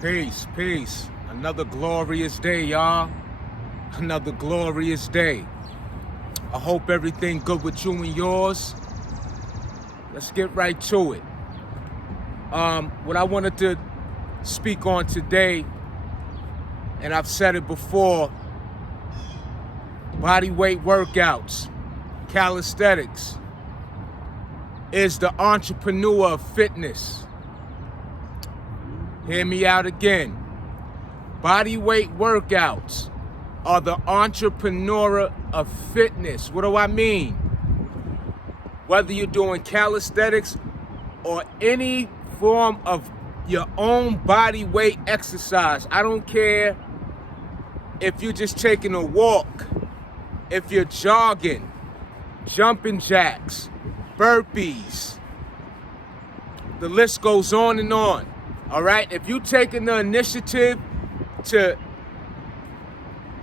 Peace, peace. Another glorious day, y'all. Another glorious day. I hope everything good with you and yours. Let's get right to it. What I wanted to speak on today, and I've said it before, body weight workouts, calisthenics, is the entrepreneur of fitness. Hear me out again. Body weight workouts are the entrepreneur of fitness. What do I mean? Whether you're doing calisthenics or any form of your own body weight exercise, I don't care if you're just taking a walk, if you're jogging, jumping jacks, burpees, the list goes on and on. All right, if you're taking the initiative to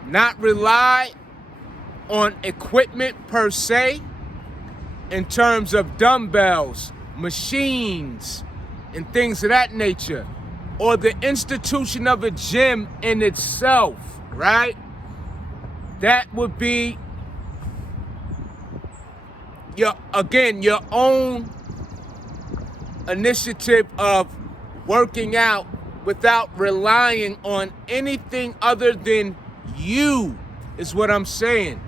not rely on equipment per se, in terms of dumbbells, machines, and things of that nature, or the institution of a gym in itself, right? That would be your own initiative of working out without relying on anything other than you, is what I'm saying,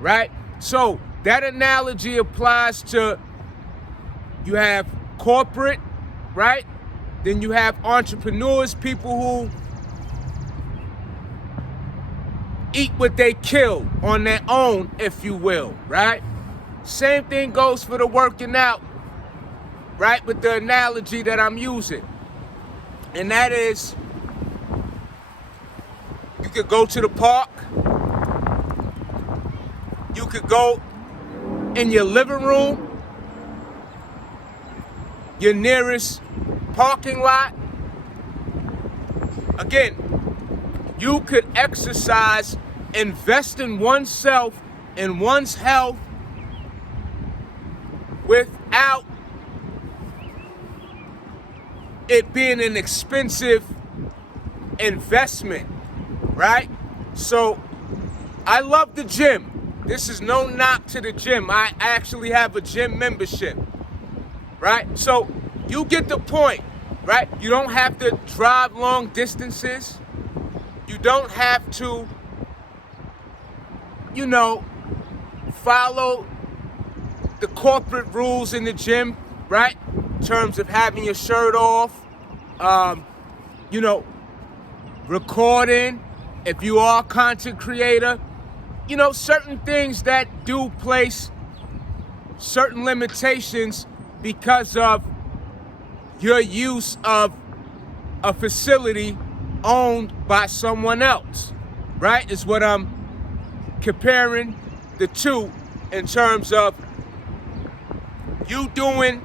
right? So that analogy applies to, you have corporate, right? Then you have entrepreneurs, people who eat what they kill on their own, if you will, right? Same thing goes for the working out, right? With the analogy that I'm using. And that is, you could go to the park, you could go in your living room, your nearest parking lot. Again, you could exercise, invest in oneself and one's health without it being an expensive investment, right? So I love the gym. This is no knock to the gym. I actually have a gym membership, right? So you get the point, right? You don't have to drive long distances. You don't have to, follow the corporate rules in the gym, right? In terms of having your shirt off, recording, if you are a content creator, certain things that do place certain limitations because of your use of a facility owned by someone else, right? Is what I'm comparing the two, in terms of you doing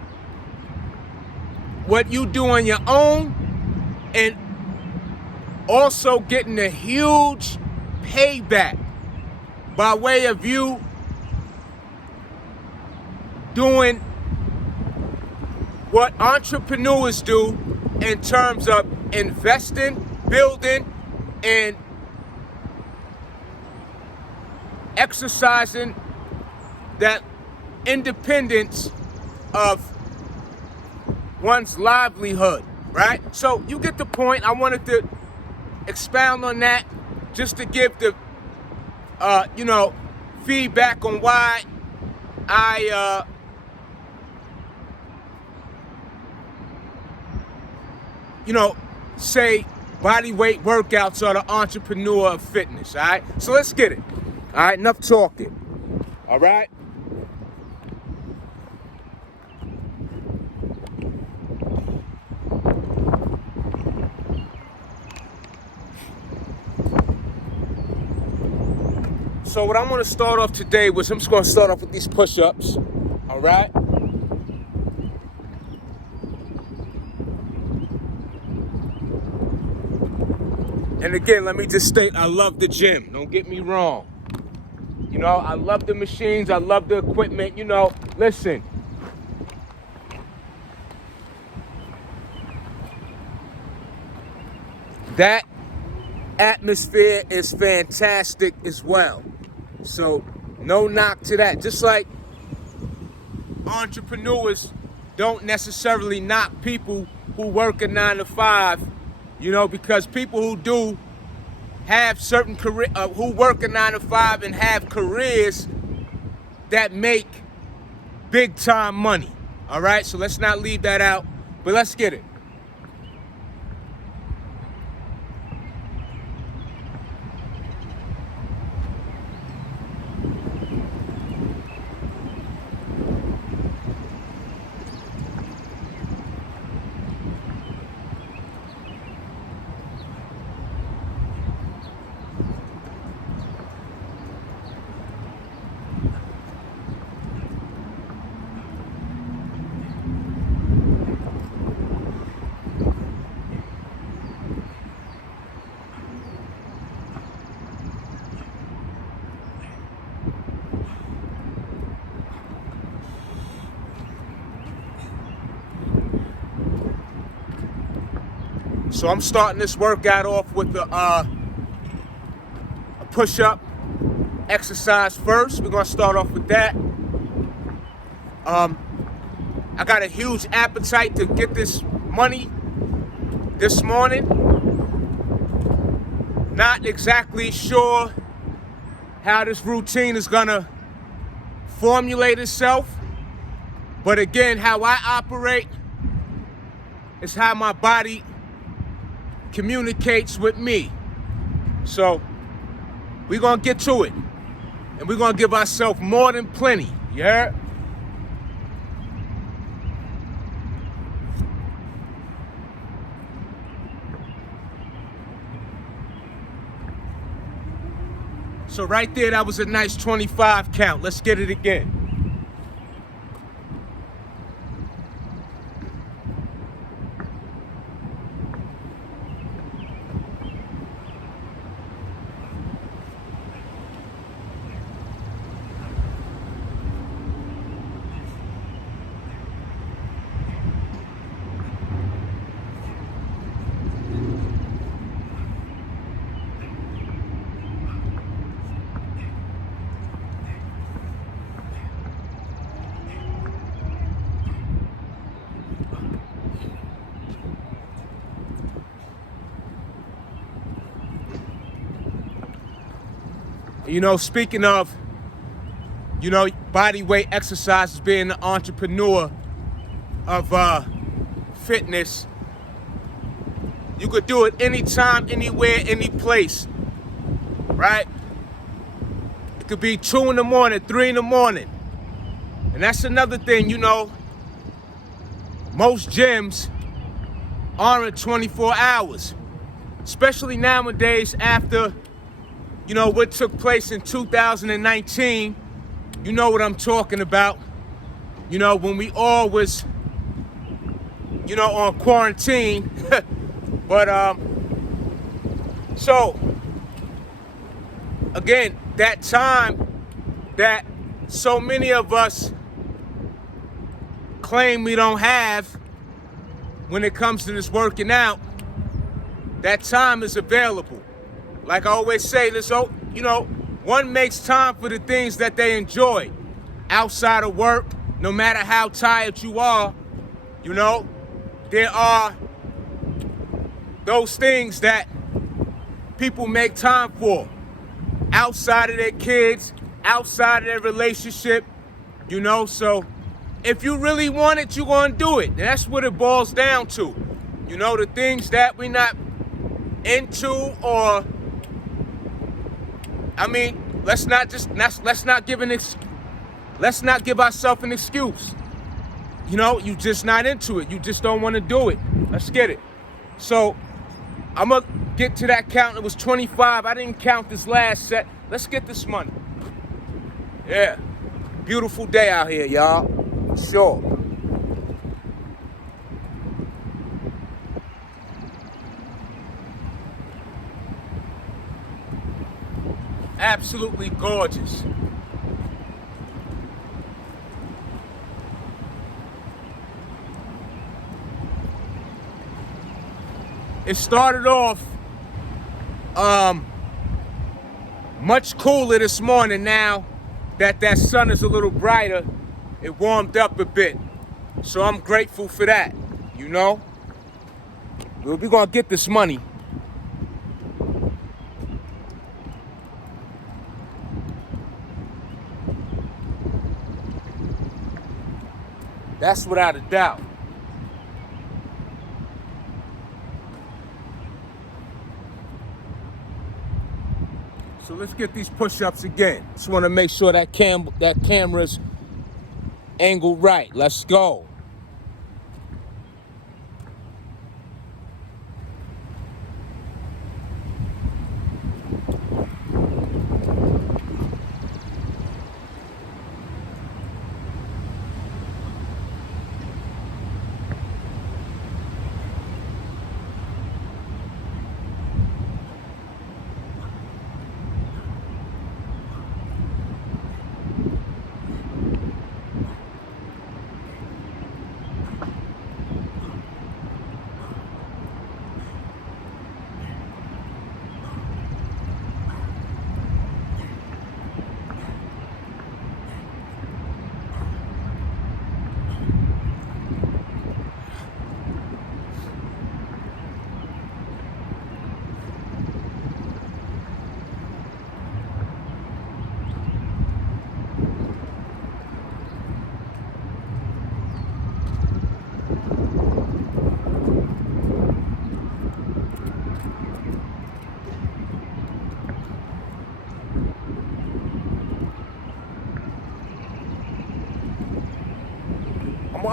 what you do on your own and also getting a huge payback by way of you doing what entrepreneurs do in terms of investing, building, and exercising that independence of one's livelihood, right? So you get the point. I wanted to expound on that just to give the, feedback on why I, say body weight workouts are the entrepreneur of fitness, all right? So let's get it, all right? Enough talking, all right? So what I'm going to start off today was, I'm just going to start off with these push-ups, all right? And again, let me just state, I love the gym. Don't get me wrong. I love the machines. I love the equipment. Listen. that atmosphere is fantastic as well. So no knock to that. Just like entrepreneurs don't necessarily knock people who work a 9 to 5, because people who do have certain career, who work a 9 to 5 and have careers that make big time money. All right, so let's not leave that out, but let's get it. So I'm starting this workout off with a push-up exercise first. We're gonna start off with that. I got a huge appetite to get this money this morning. Not exactly sure how this routine is gonna formulate itself, but again, how I operate is how my body communicates with me. So we're gonna get to it, and we're gonna give ourselves more than plenty. You heard? So right there, that was a nice 25 count. Let's get it again. Speaking of, body weight exercises, being an entrepreneur of fitness, you could do it anytime, anywhere, any place, right? It could be 2 in the morning, 3 in the morning. And that's another thing, most gyms aren't 24 hours, especially nowadays after what took place in 2019. You know what I'm talking about. When we all was, on quarantine. But, so, again, that time that so many of us claim we don't have when it comes to this working out, that time is available. Like I always say, one makes time for the things that they enjoy outside of work. No matter how tired you are, there are those things that people make time for outside of their kids, outside of their relationship, So if you really want it, you're going to do it. And that's what it boils down to. The things that we're not into, or let's not give ourselves an excuse. You just not into it. You just don't want to do it. Let's get it. So I'm gonna get to that count. It was 25. I didn't count this last set. Let's get this money. Yeah. Beautiful day out here, y'all. Sure. Absolutely gorgeous. It started off Much cooler this morning now that sun is a little brighter. It warmed up a bit. So I'm grateful for that, you know? We're gonna get this money. That's without a doubt. So let's get these push-ups again. Just want to make sure that camera's angled right. Let's go.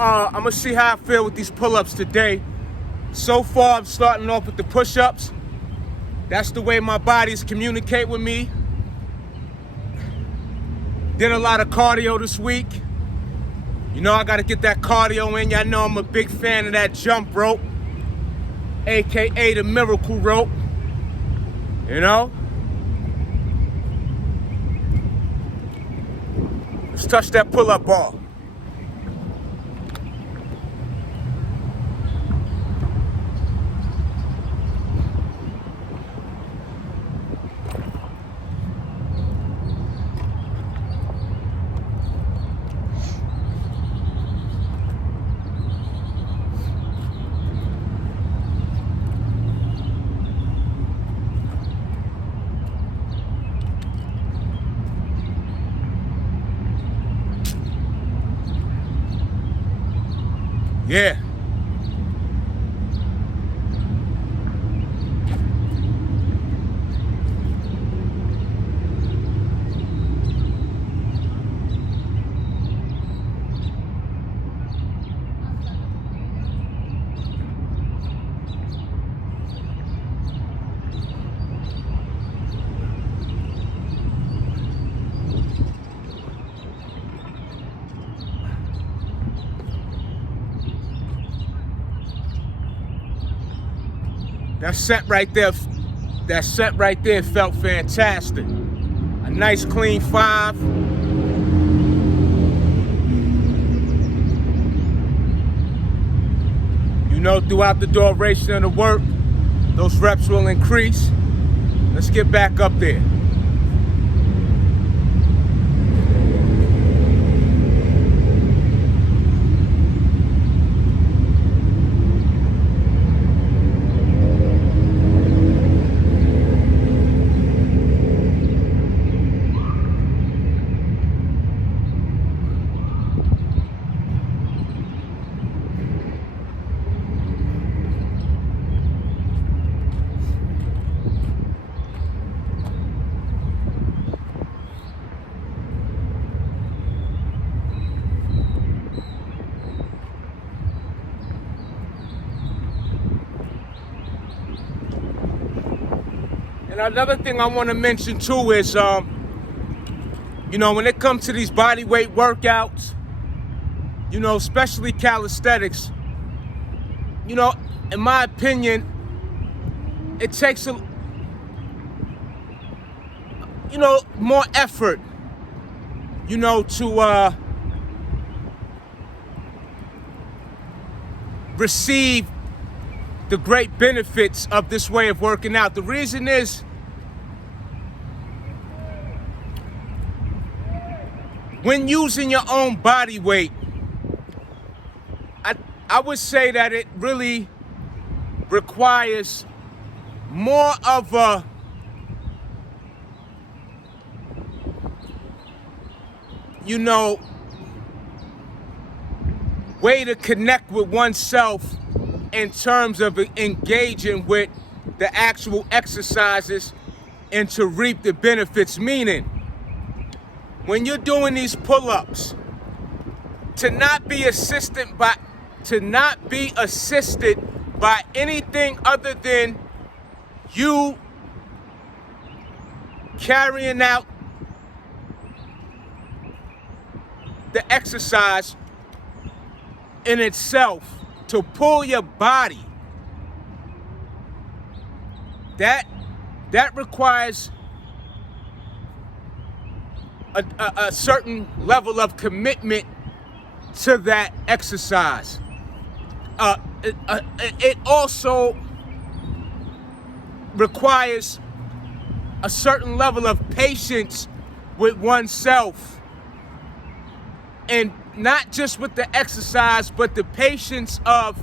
I'm gonna see how I feel with these pull-ups today. So far, I'm starting off with the push-ups. That's the way my bodies communicate with me. Did a lot of cardio this week. You know I gotta get that cardio in. Y'all know I'm a big fan of that jump rope, AKA the miracle rope. You know? Let's touch that pull-up ball. Yeah. That set right there felt fantastic. A nice clean 5. You know, throughout the duration of the work, those reps will increase. Let's get back up there. And another thing I want to mention too is, you know, when it comes to these body weight workouts, you know, especially calisthenics, you know, in my opinion, it takes more effort, you know, to receive the great benefits of this way of working out. The reason is when using your own body weight, I would say that it really requires more of a way to connect with oneself in terms of engaging with the actual exercises and to reap the benefits. Meaning, when you're doing these pull-ups, to not be assisted by anything other than you carrying out the exercise in itself, to pull your body, that requires a certain level of commitment to that exercise. It also requires a certain level of patience with oneself, and not just with the exercise, but the patience of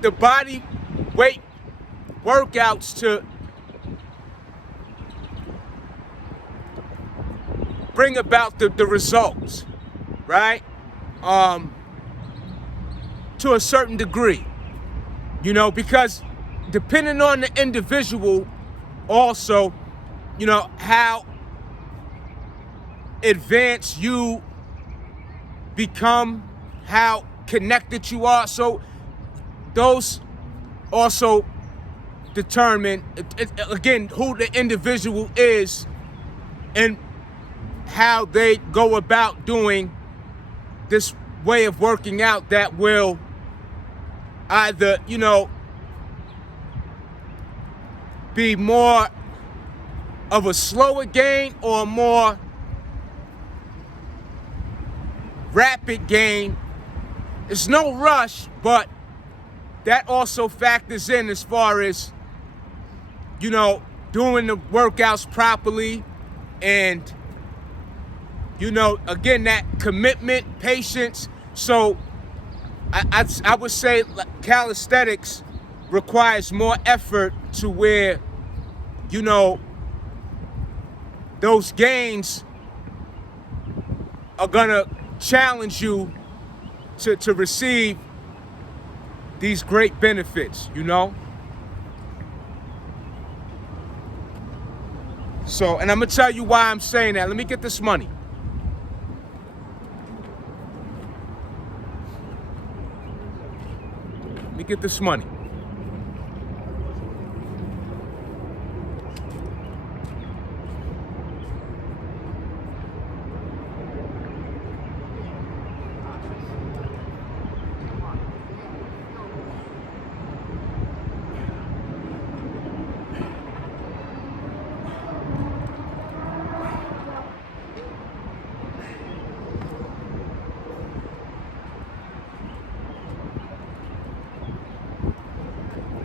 the body weight workouts to bring about the results, right? To a certain degree, because depending on the individual also, how advanced you become, how connected you are. So those also determine, again, who the individual is and how they go about doing this way of working out that will either, be more of a slower gain or more rapid gain. There's no rush, but that also factors in as far as, doing the workouts properly and, again, that commitment, patience. So I would say calisthenics requires more effort to where, those gains are gonna challenge you to receive these great benefits, So, and I'm gonna tell you why I'm saying that. Let me get this money. Let me get this money.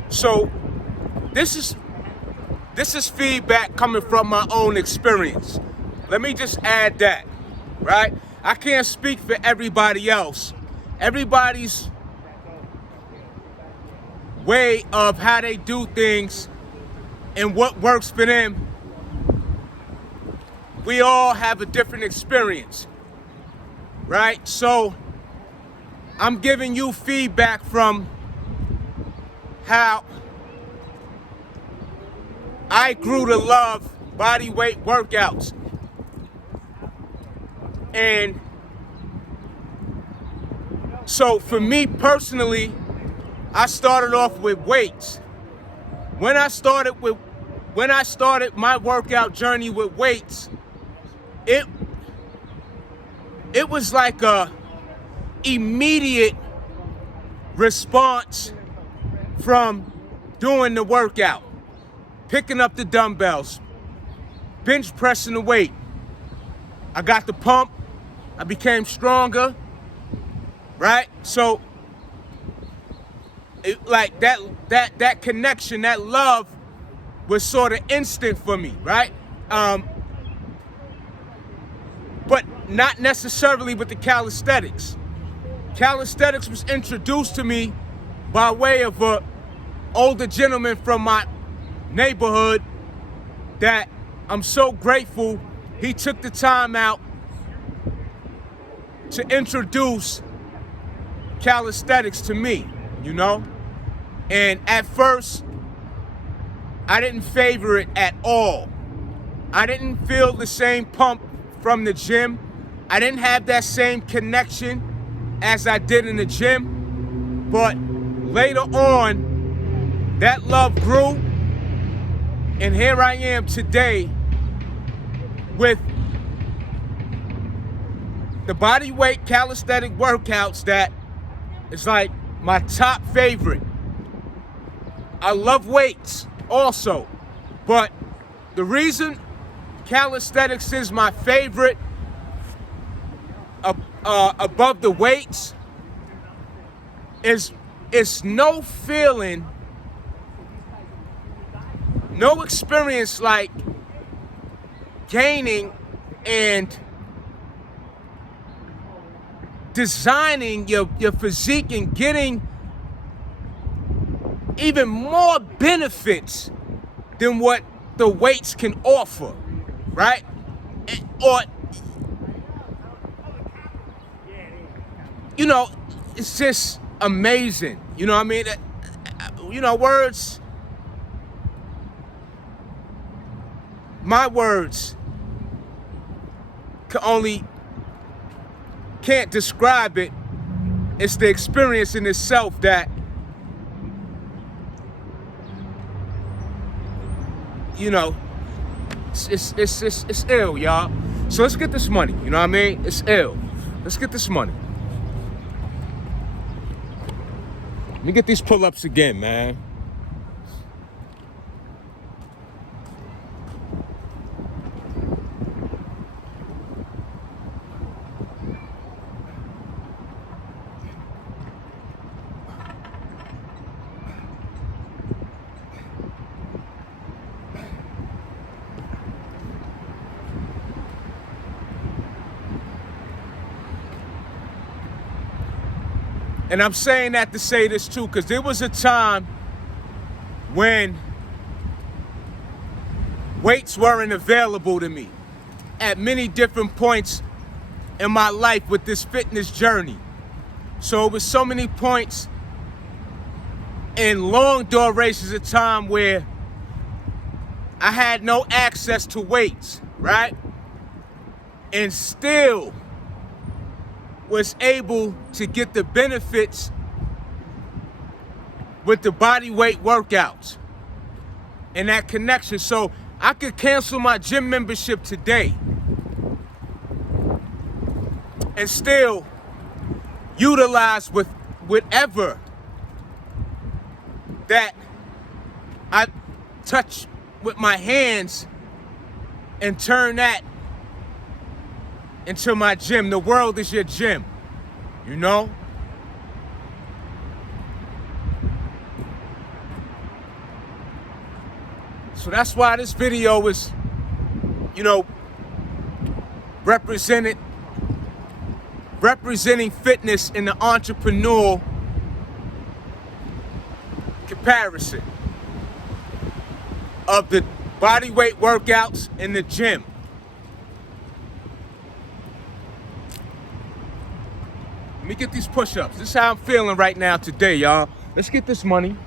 So this is feedback coming from my own experience. Let me just add that, right? I can't speak for everybody else. Everybody's way of how they do things and what works for them, we all have a different experience, right? So I'm giving you feedback from how I grew to love body weight workouts. And so for me personally, I started off with weights. When I started my workout journey with weights, it was like a immediate response from doing the workout, picking up the dumbbells, bench pressing the weight. I got the pump, I became stronger, right? So like that connection, that love was sort of instant for me, right? not necessarily with the calisthenics. Calisthenics was introduced to me by way of an older gentleman from my neighborhood that I'm so grateful he took the time out to introduce calisthenics to me, you know? And at first, I didn't favor it at all. I didn't feel the same pump from the gym. I didn't have that same connection as I did in the gym. But later on, that love grew. And here I am today with the bodyweight calisthenic workouts that is like my top favorite. I love weights also, but the reason calisthenics is my favorite above the weights is it's no feeling, no experience like gaining and designing your physique and getting even more benefits than what the weights can offer, right? Or, you know, it's just amazing. You know what I mean? You know, words, my words can't describe it. It's the experience in itself that, you know, it's ill, y'all. So let's get this money, you know what I mean? It's ill. Let's get this money. Let me get these pull-ups again, man. And I'm saying that to say this too, because there was a time when weights weren't available to me at many different points in my life with this fitness journey. So it was so many points in long durations of time where I had no access to weights, right? And still was able to get the benefits with the body weight workouts and that connection. So I could cancel my gym membership today and still utilize with whatever that I touch with my hands and turn that into my gym. The world is your gym, you know? So that's why this video is, you know, representing fitness in the entrepreneurial comparison of the body weight workouts in the gym. Let me get these push-ups. This is how I'm feeling right now today, y'all. Let's get this money.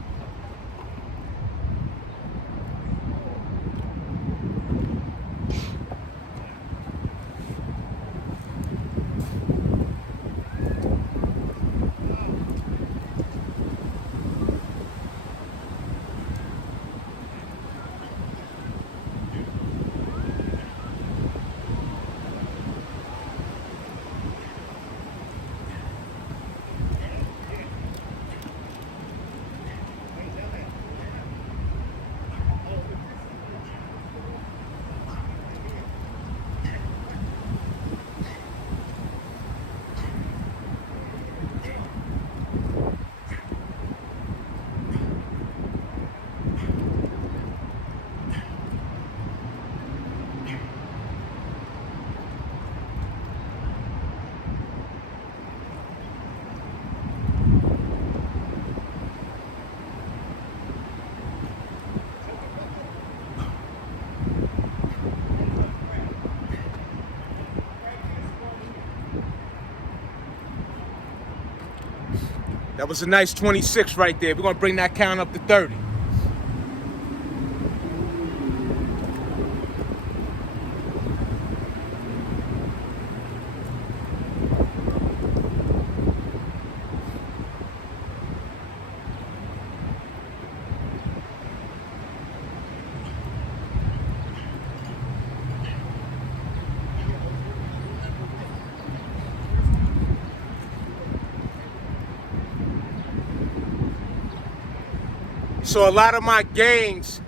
That was a nice 26 right there. We're gonna bring that count up to 30. So a lot of my gains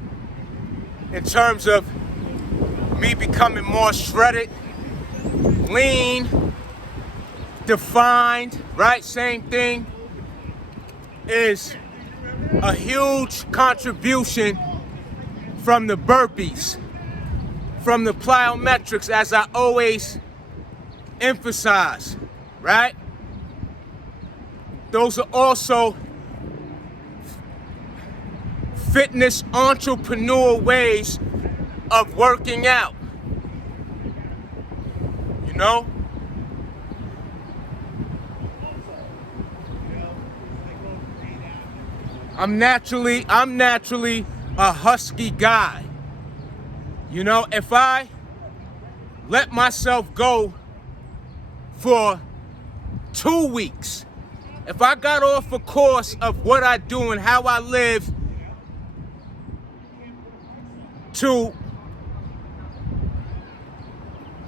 in terms of me becoming more shredded, lean, defined, right? Same thing, is a huge contribution from the burpees, from the plyometrics, as I always emphasize, right? Those are also fitness entrepreneur ways of working out, you know? I'm naturally a husky guy. You know, if I let myself go for 2 weeks, if I got off a course of what I do and how I live to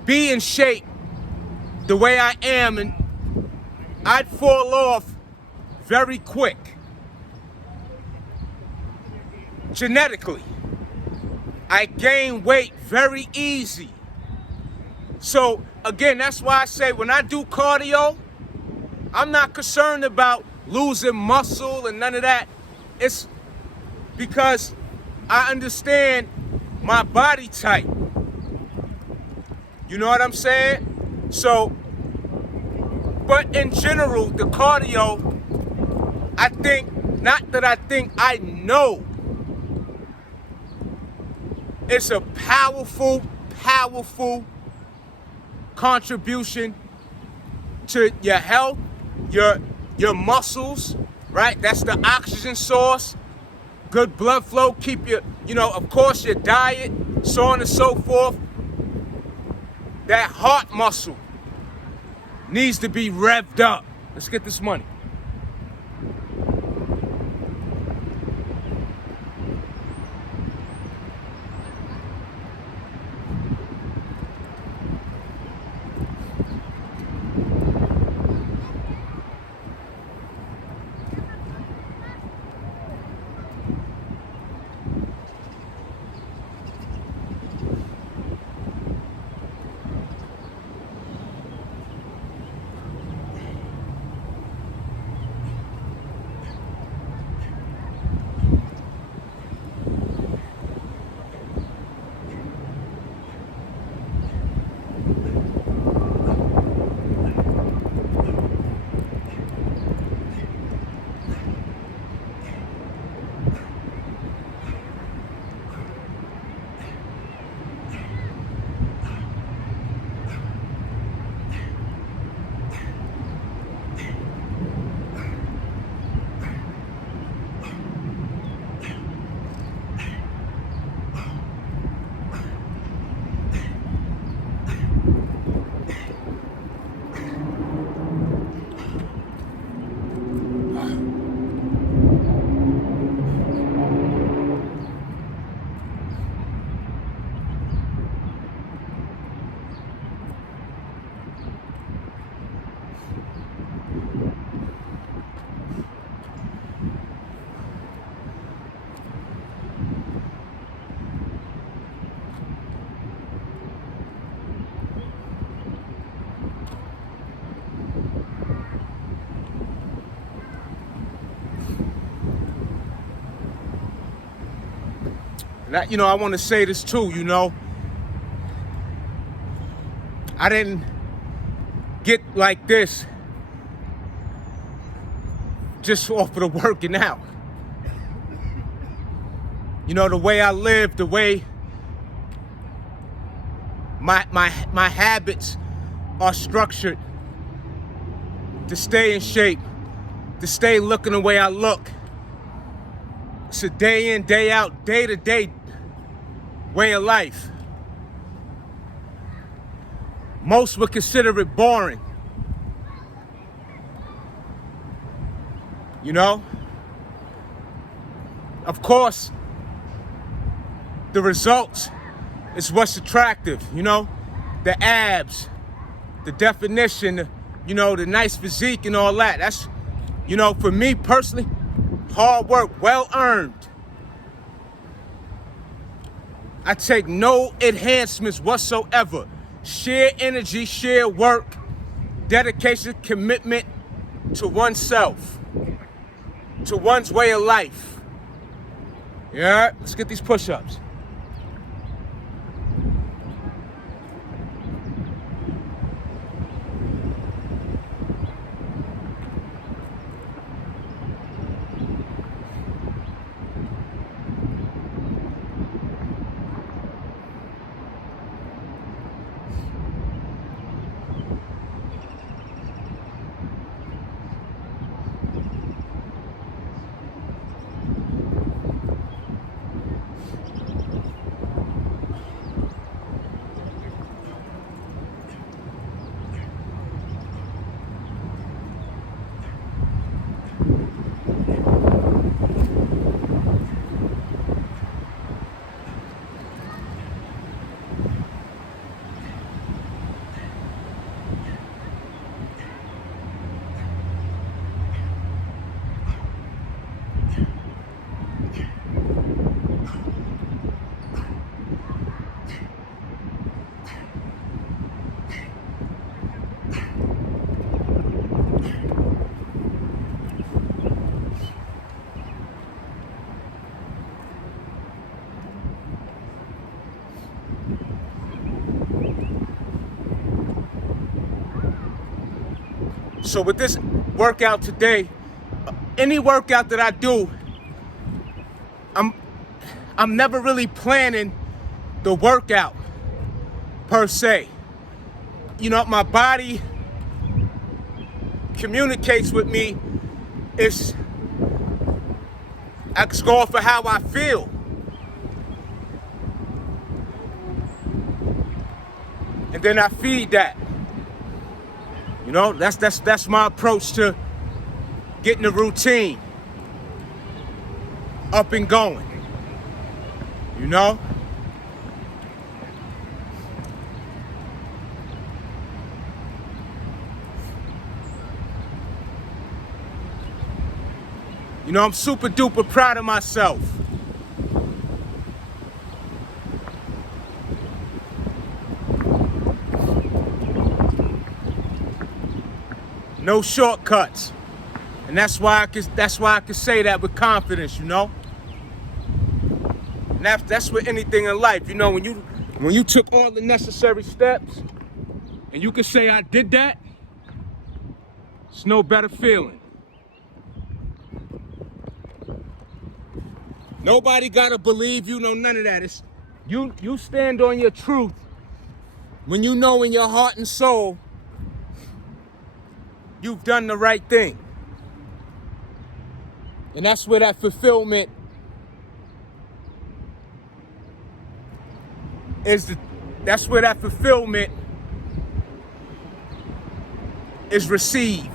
be in shape the way I am, and I'd fall off very quick. Genetically, I gain weight very easy. So again, that's why I say when I do cardio, I'm not concerned about losing muscle and none of that. It's because I understand my body type. You know what I'm saying? So, but in general, the cardio, I think, not that I think, I know it's a powerful, powerful contribution to your health, your muscles, right? That's the oxygen source. Good blood flow, keep your, you know, of course, your diet, so on and so forth. That heart muscle needs to be revved up. Let's get this money. That, you know, I want to say this too, you know. I didn't get like this just off of the working out. You know, the way I live, the way my habits are structured to stay in shape to stay looking the way I look. It's a day in, day out, day to day way of life. Most would consider it boring. You know? Of course, the results is what's attractive, you know? The abs, the definition, you know, the nice physique and all that. That's, you know, for me personally, hard work, well earned. I take no enhancements whatsoever. Sheer energy, sheer work, dedication, commitment to oneself, to one's way of life. Yeah, let's get these push-ups. So with this workout today, any workout that I do, I'm never really planning the workout per se. You know, my body communicates with me. I just go off of how I feel. And then I feed that. You know, that's my approach to getting the routine up and going. You know? You know, I'm super duper proud of myself. No shortcuts. And that's why I can say that with confidence, you know? And that's with anything in life. You know, when you took all the necessary steps and you can say I did that, it's no better feeling. Nobody gotta believe you, no none of that. It's you stand on your truth when you know in your heart and soul you've done the right thing. And that's where that fulfillment that's where that fulfillment is received.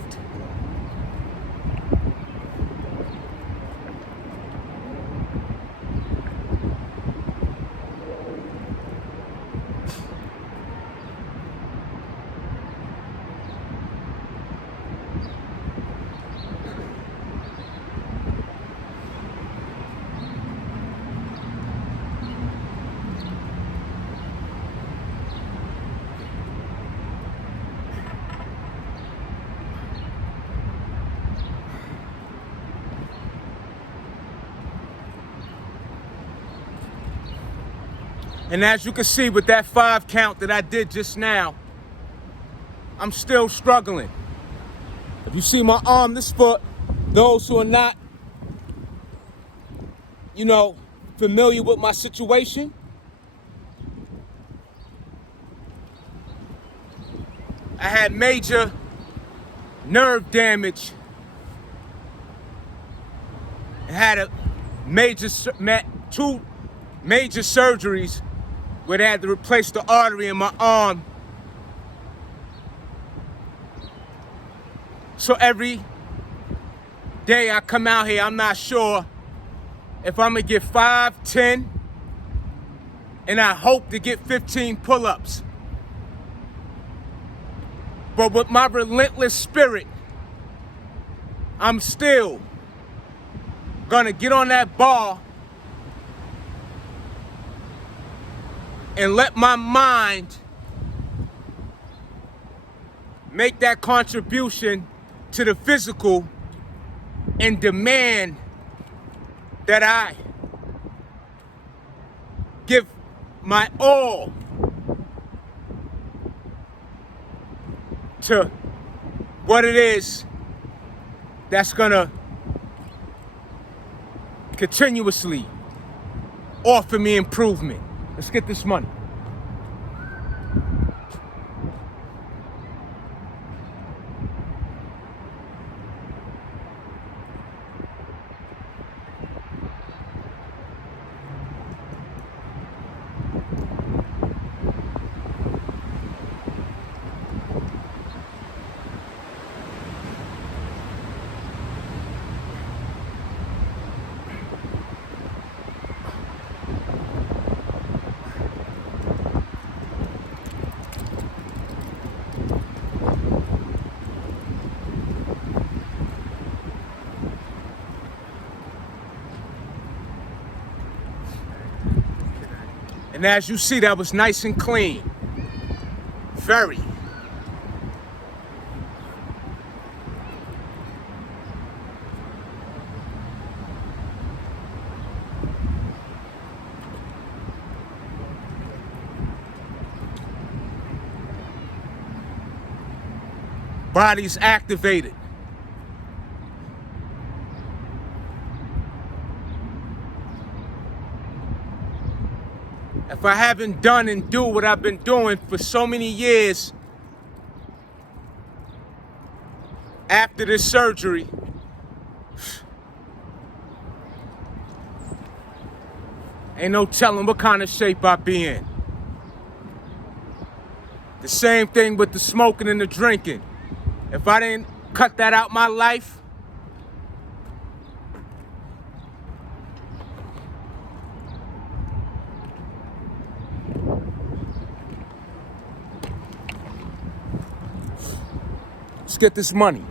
And as you can see with that 5 count that I did just now, I'm still struggling. If you see my arm, this foot, those who are not, you know, familiar with my situation, I had major nerve damage had two major surgeries where they had to replace the artery in my arm. So every day I come out here, I'm not sure if I'm gonna get 5, 10, and I hope to get 15 pull-ups. But with my relentless spirit, I'm still gonna get on that bar and let my mind make that contribution to the physical and demand that I give my all to what it is that's gonna continuously offer me improvement. Let's get this money. And as you see, that was nice and clean. Very. Body's activated. If I haven't done and do what I've been doing for so many years after this surgery, ain't no telling what kind of shape I'll be in. The same thing with the smoking and the drinking. If I didn't cut that out my life, let's get this money.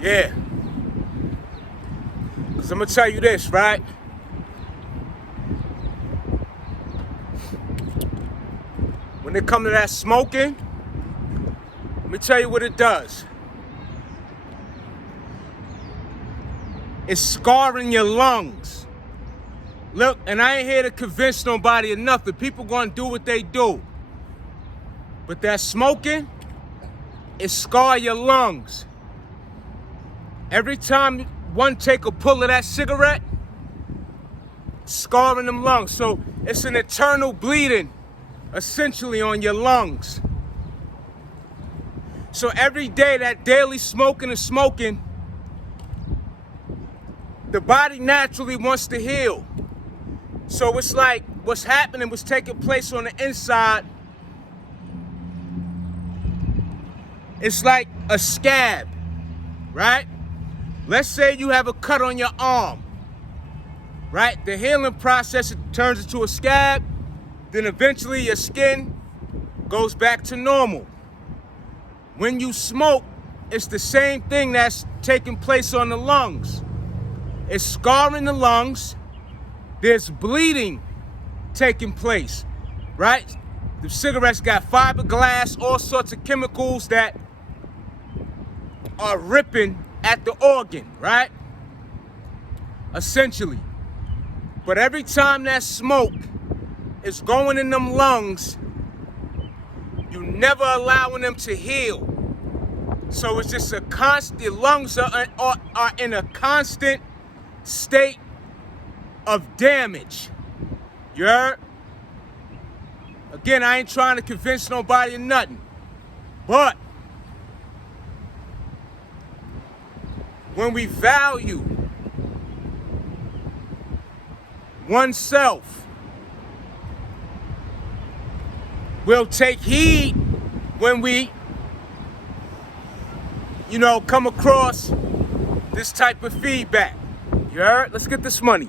Yeah. Because I'm going to tell you this, right? When it comes to that smoking, let me tell you what it does. It's scarring your lungs. Look, and I ain't here to convince nobody of nothing. People going to do what they do. But that smoking, it scar your lungs. Every time one take a pull of that cigarette, scarring them lungs. So it's an eternal bleeding, essentially, on your lungs. So every day, that daily smoking and smoking the body naturally wants to heal. So it's like what's happening, what's taking place on the inside, it's like a scab, right? Let's say you have a cut on your arm, right? The healing process turns into a scab, then eventually your skin goes back to normal. When you smoke, it's the same thing that's taking place on the lungs. It's scarring the lungs. There's bleeding taking place, right? The cigarettes got fiberglass, all sorts of chemicals that are ripping at the organ, right? Essentially. But every time that smoke is going in them lungs, you never allowing them to heal. So it's just a constant, the lungs are in a constant state of damage. You heard? Again, I ain't trying to convince nobody of nothing. But when we value oneself, we'll take heed when we come across this type of feedback. You heard? Let's get this money.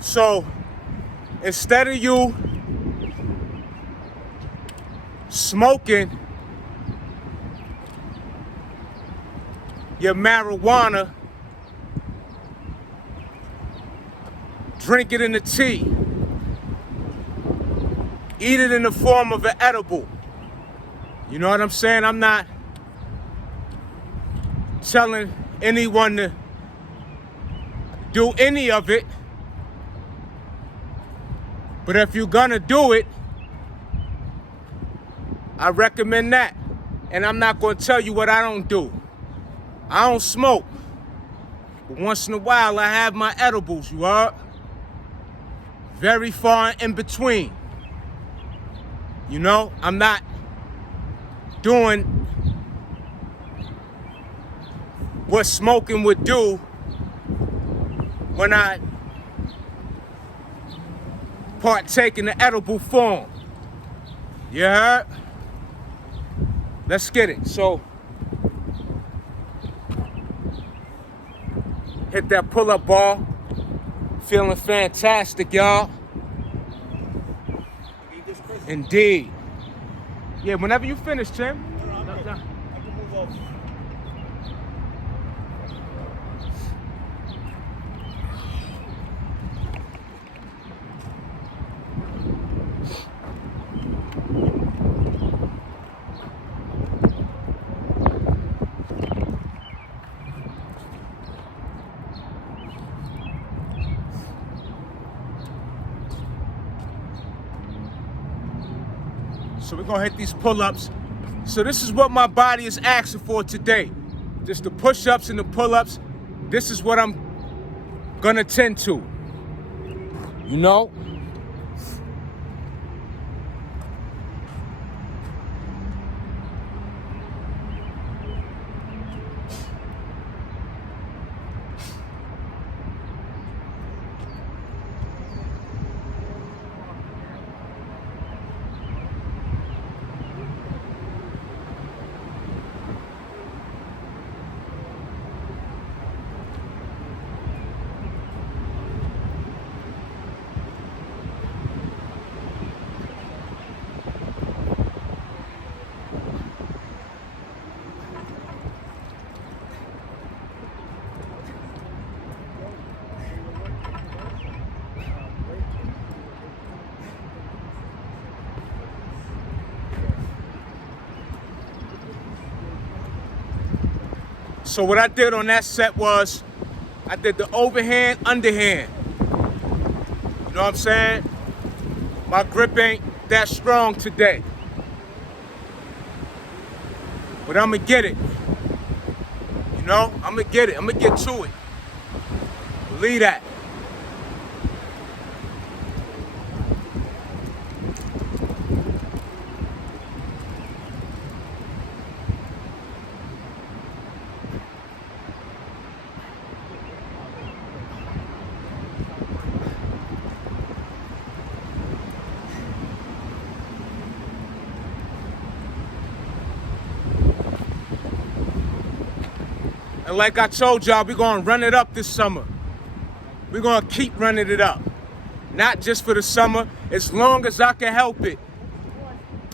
So instead of you smoking your marijuana, drink it in the tea, eat it in the form of an edible. You know what I'm saying? I'm not telling anyone to do any of it. But if you're gonna do it, I recommend that. And I'm not gonna tell you what I don't do. I don't smoke. But once in a while, I have my edibles, you heard? Very far in between. You know, I'm not doing what smoking would do when I partake in the edible form. You heard? Let's get it. So, hit that pull-up bar. Feeling fantastic, y'all. Indeed. Yeah, whenever you finish, Tim. I can move over. gonna hit these pull-ups. So this is what my body is asking for today. Just the push-ups and the pull-ups. This is what I'm gonna tend to. You know? So what I did on that set was, I did the overhand, underhand. You know what I'm saying? My grip ain't that strong today. But I'm gonna get it. You know, I'm gonna get it. I'm gonna get to it. Believe that. And like I told y'all, we're gonna run it up this summer. We're gonna keep running it up. Not just for the summer, as long as I can help it.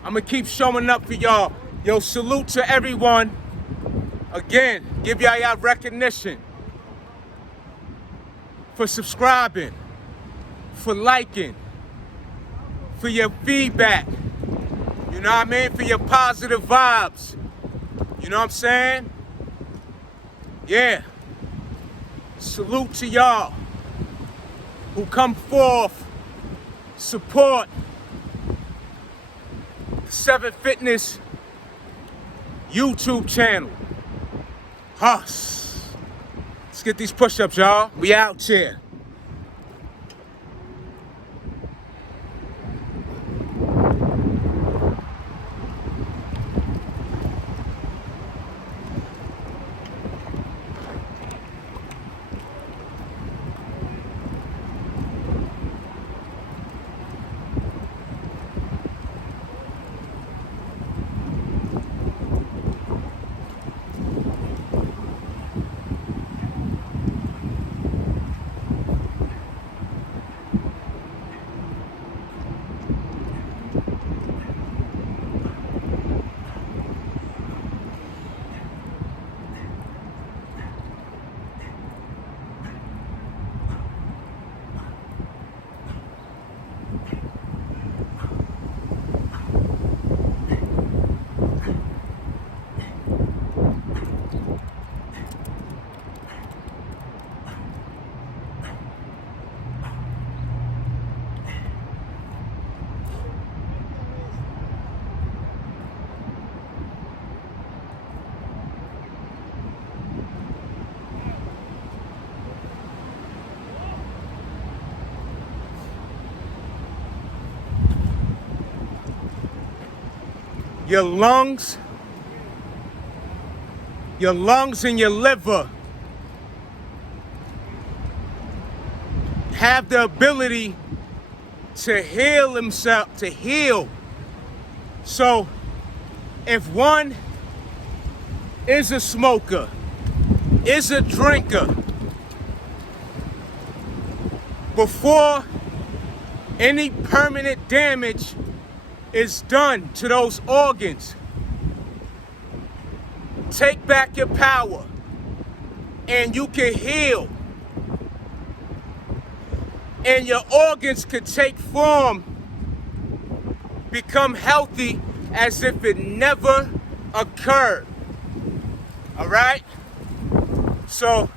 I'm gonna keep showing up for y'all. Yo, salute to everyone. Again, give y'all recognition for subscribing, for liking, for your feedback. You know what I mean? For your positive vibes. You know what I'm saying? Yeah. Salute to y'all who come forth, support the 7 Fitness YouTube channel. Huss. Let's get these push-ups, y'all. We out here. Your lungs and your liver have the ability to heal. So if one is a smoker, is a drinker, before any permanent damage is done to those organs, take back your power and you can heal. And your organs could take form, become healthy as if it never occurred. All right? So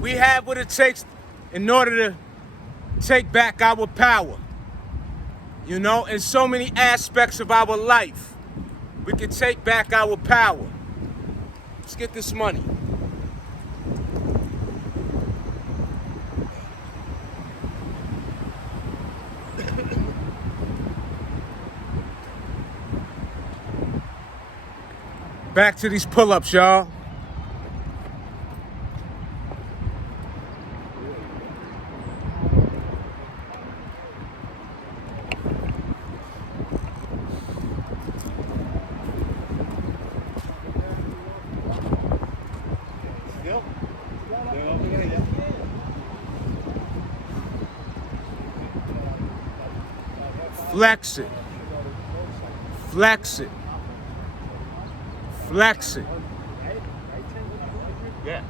we have what it takes in order to take back our power. You know, in so many aspects of our life, we can take back our power. Let's get this money. Back to these pull-ups, y'all. Still? Yeah. Flex it. Flex it. Flex it. Yeah.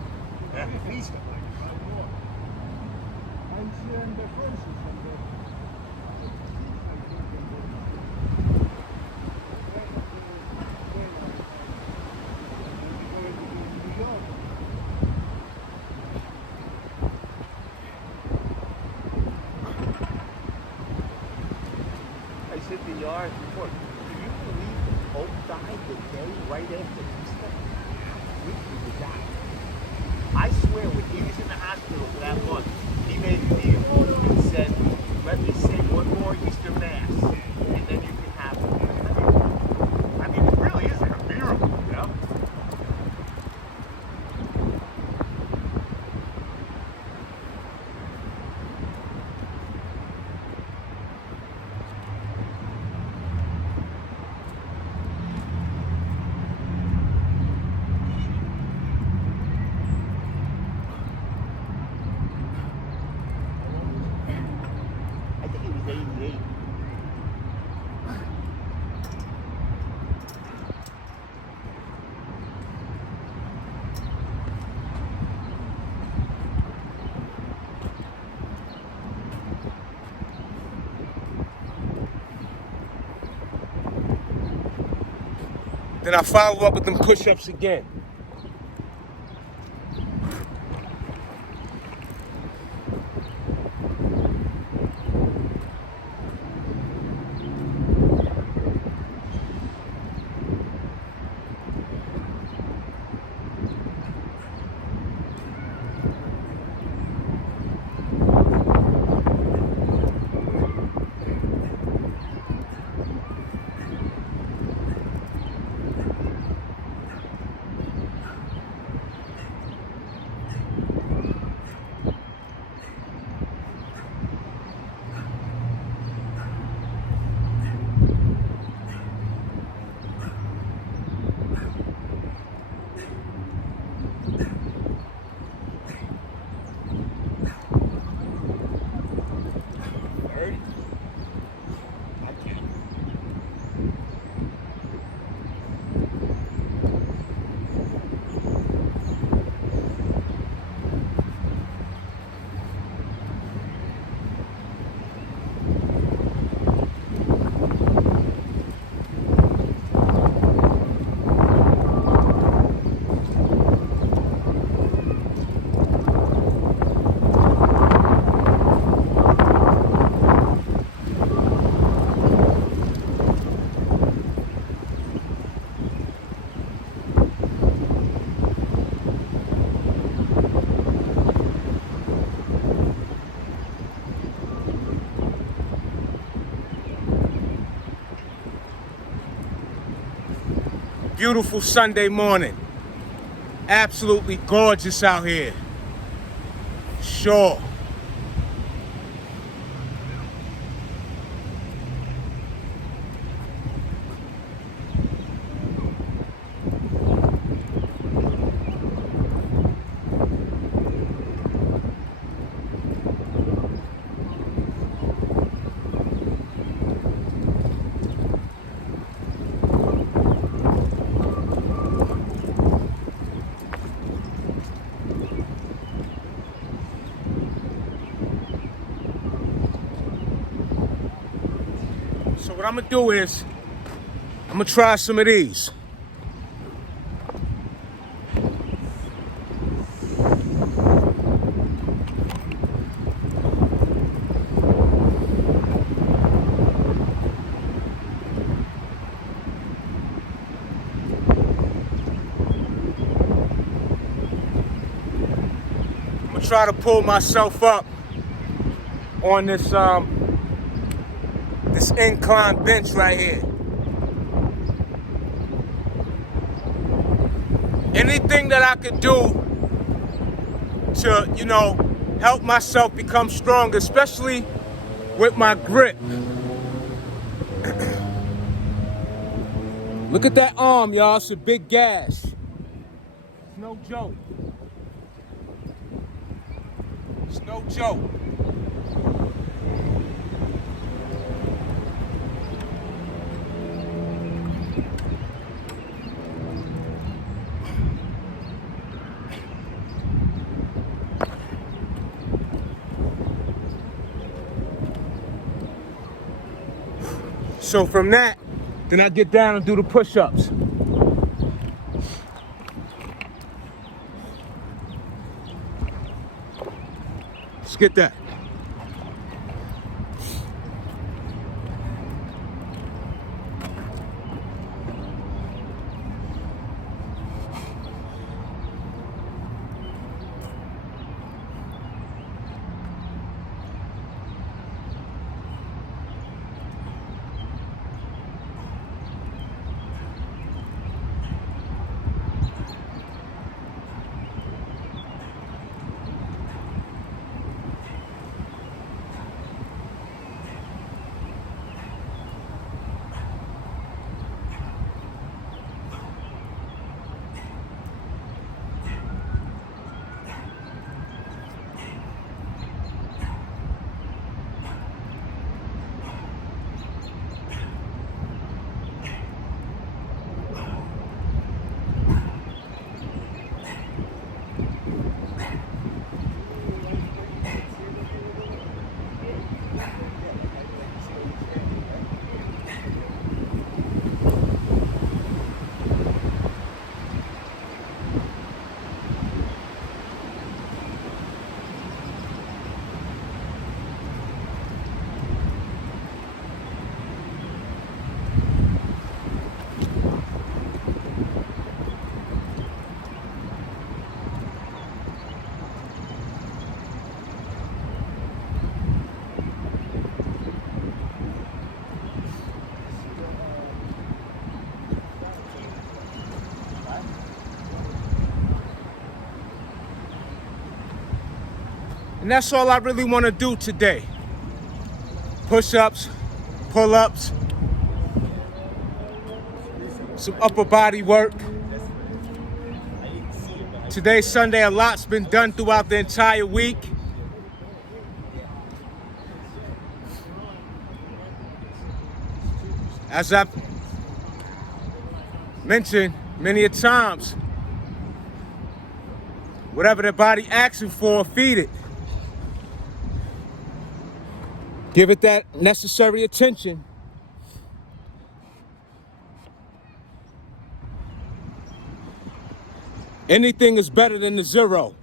I said to Yard before, do you believe Hope died the day right after Easter? How quickly was that? I swear, when he was in the hospital for that month, he made a deal. He said, let me say one more Easter Mass, and then you can have it. I mean, it really is like a miracle, you know? I think it was 88. Then I follow up with them push-ups again. Beautiful Sunday morning. Absolutely gorgeous out here. Sure. So what I'm gonna do is, I'm gonna try some of these. try to pull myself up on this this incline bench right here. Anything that I could do to, you know, help myself become stronger, especially with my grip. Look at that arm, y'all. It's a big gash. It's no joke. It's no joke. So from that, then I get down and do the push-ups. Let's get that. And that's all I really want to do today. Push-ups, pull-ups, some upper body work. Today's Sunday, a lot's been done throughout the entire week. As I've mentioned many a times, whatever the body asking for, feed it. Give it that necessary attention. Anything is better than the zero.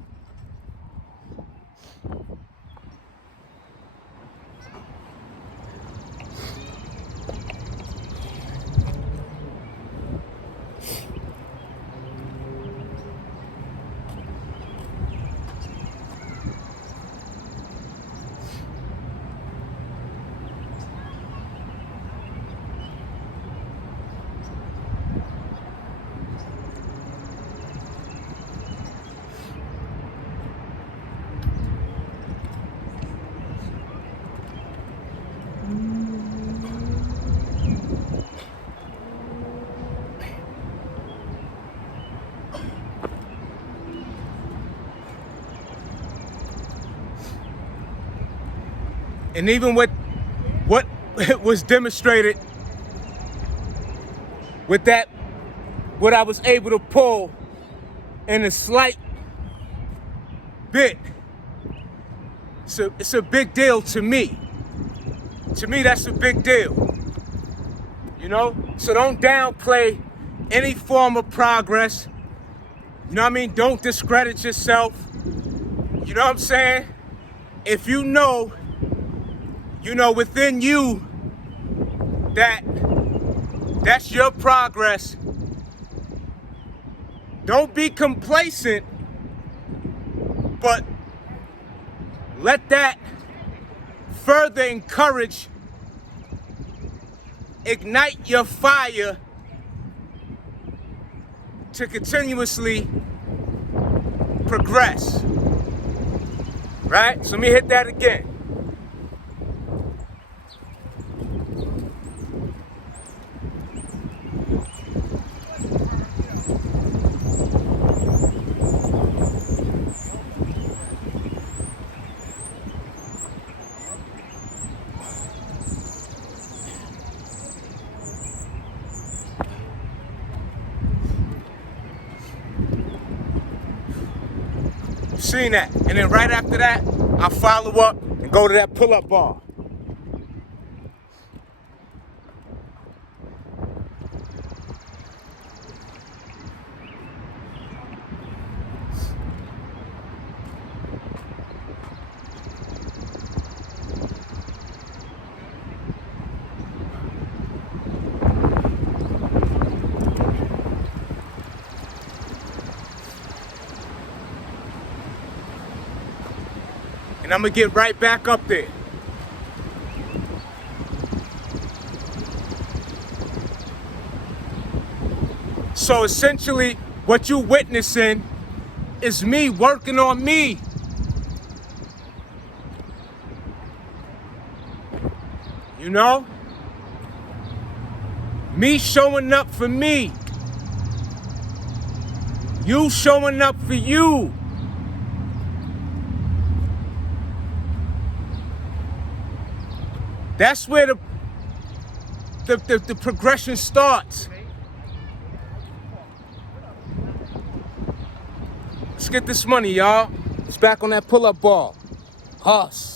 And even with what was demonstrated with that, what I was able to pull in a slight bit, it's a big deal to me. To me, that's a big deal. You know? So don't downplay any form of progress. You know what I mean? Don't discredit yourself. You know what I'm saying? If you know within you that that's your progress, don't be complacent, but let that further ignite your fire to continuously progress. Right? So let me hit that again. Seen that. And then right after that, I follow up and go to that pull-up bar. And I'm gonna get right back up there. So essentially, what you're witnessing is me working on me. You know? Me showing up for me. You showing up for you. That's where the progression starts. Let's get this money, y'all. It's back on that pull-up ball. Huss.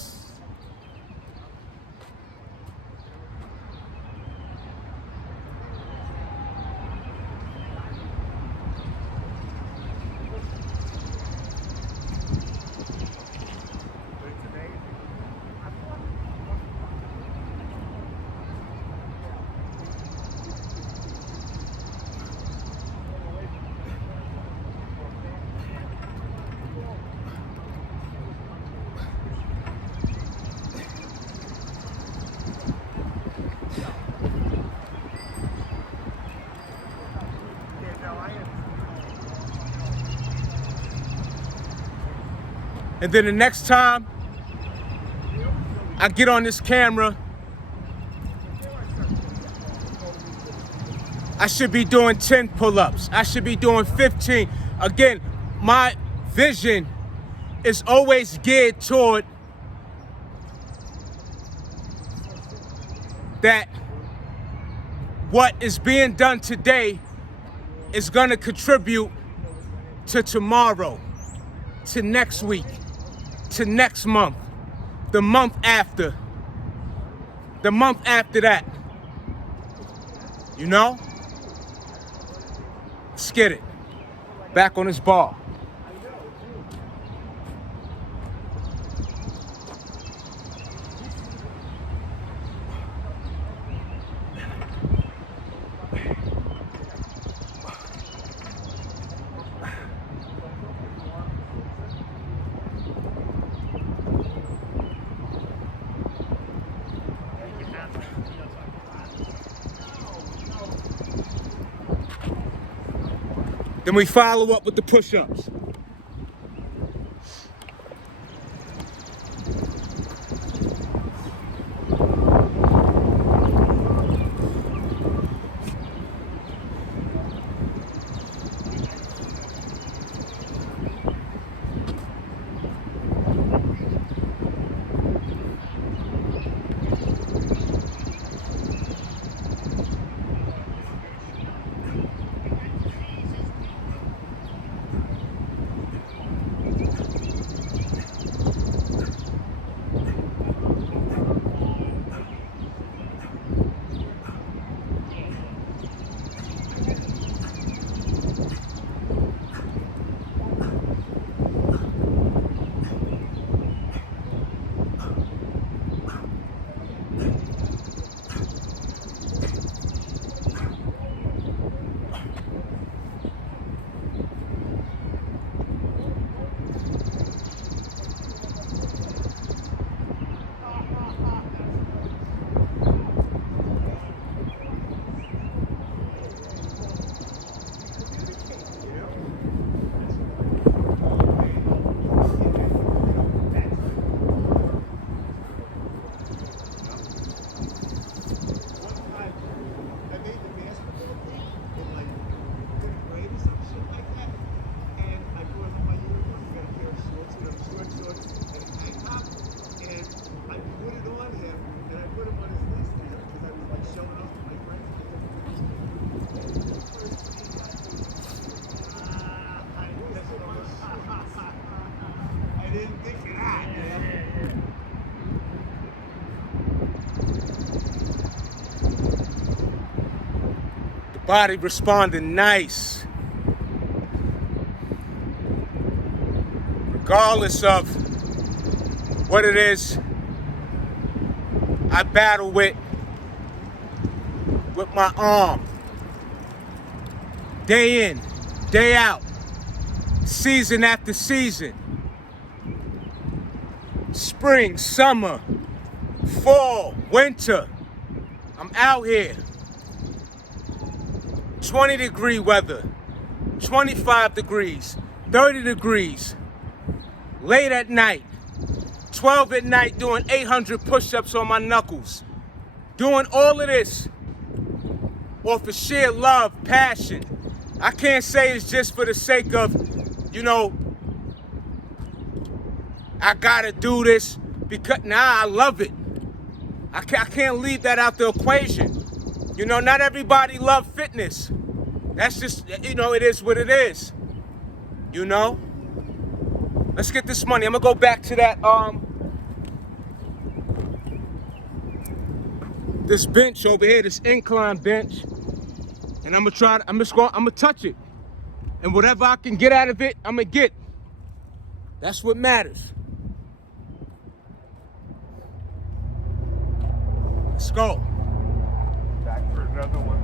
And then the next time I get on this camera, I should be doing 10 pull-ups. I should be doing 15. Again, my vision is always geared toward that what is being done today is gonna contribute to tomorrow, to next week, to next month, the month after that. You know? Let's get it. Back on this ball. Then we follow up with the push-ups. Body responding nice. Regardless of what it is I battle with my arm. Day in, day out, season after season. Spring, summer, fall, winter. I'm out here. 20-degree weather, 25 degrees, 30 degrees. Late at night, 12 at night, doing 800 push-ups on my knuckles. Doing all of this off of sheer love, passion. I can't say it's just for the sake of, I gotta do this because, I love it. I can't leave that out the equation. Not everybody loves fitness. That's just, it is what it is. Let's get this money. I'm gonna go back to that, this bench over here, this incline bench. And I'm gonna touch it. And whatever I can get out of it, I'm gonna get. That's what matters. Let's go. Back for another one.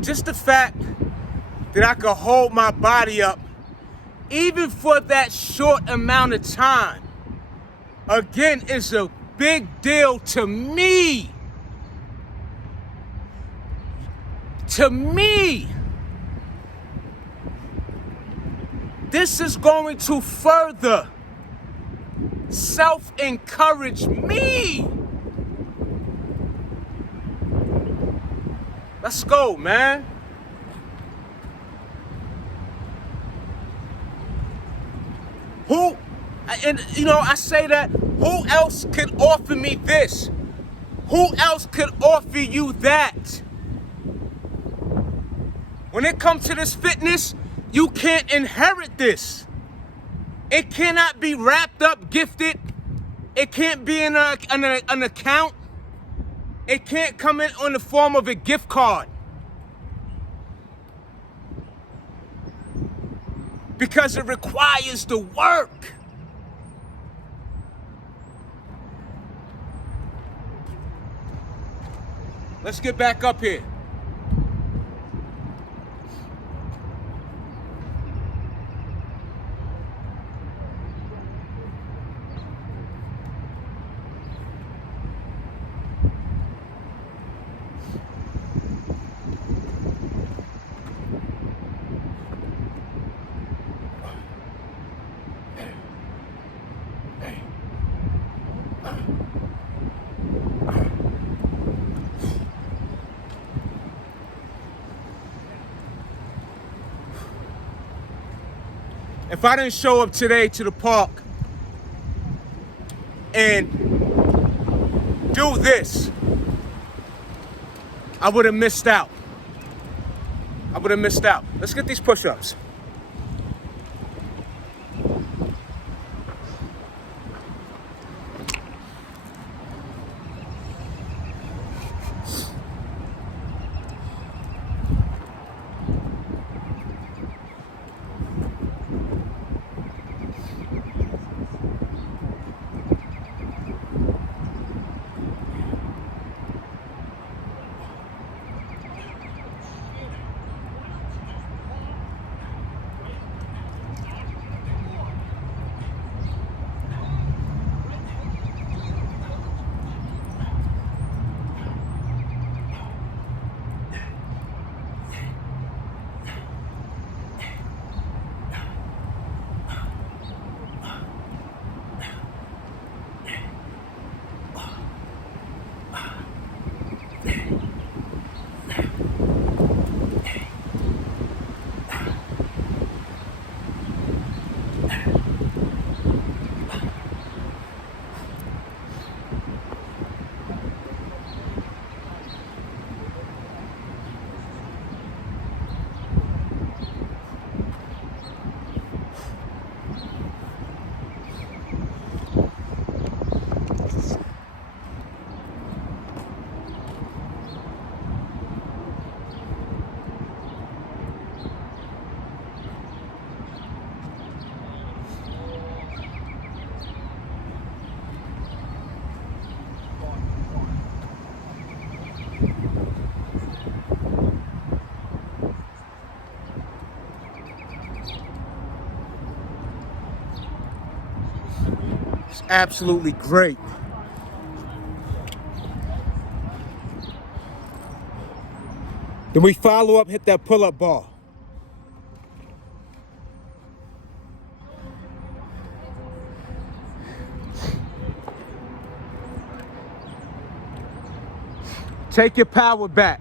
Just the fact that I could hold my body up, even for that short amount of time, again, is a big deal to me. To me, this is going to further self-encourage me. Let's go, man. I say that, who else could offer me this? Who else could offer you that? When it comes to this fitness, you can't inherit this. It cannot be wrapped up, gifted. It can't be in an account. It can't come in on the form of a gift card. Because it requires the work. Let's get back up here. If I didn't show up today to the park and do this, I would have missed out. Let's get these push-ups. absolutely great. Then we follow up, hit that pull-up bar. Take your power back.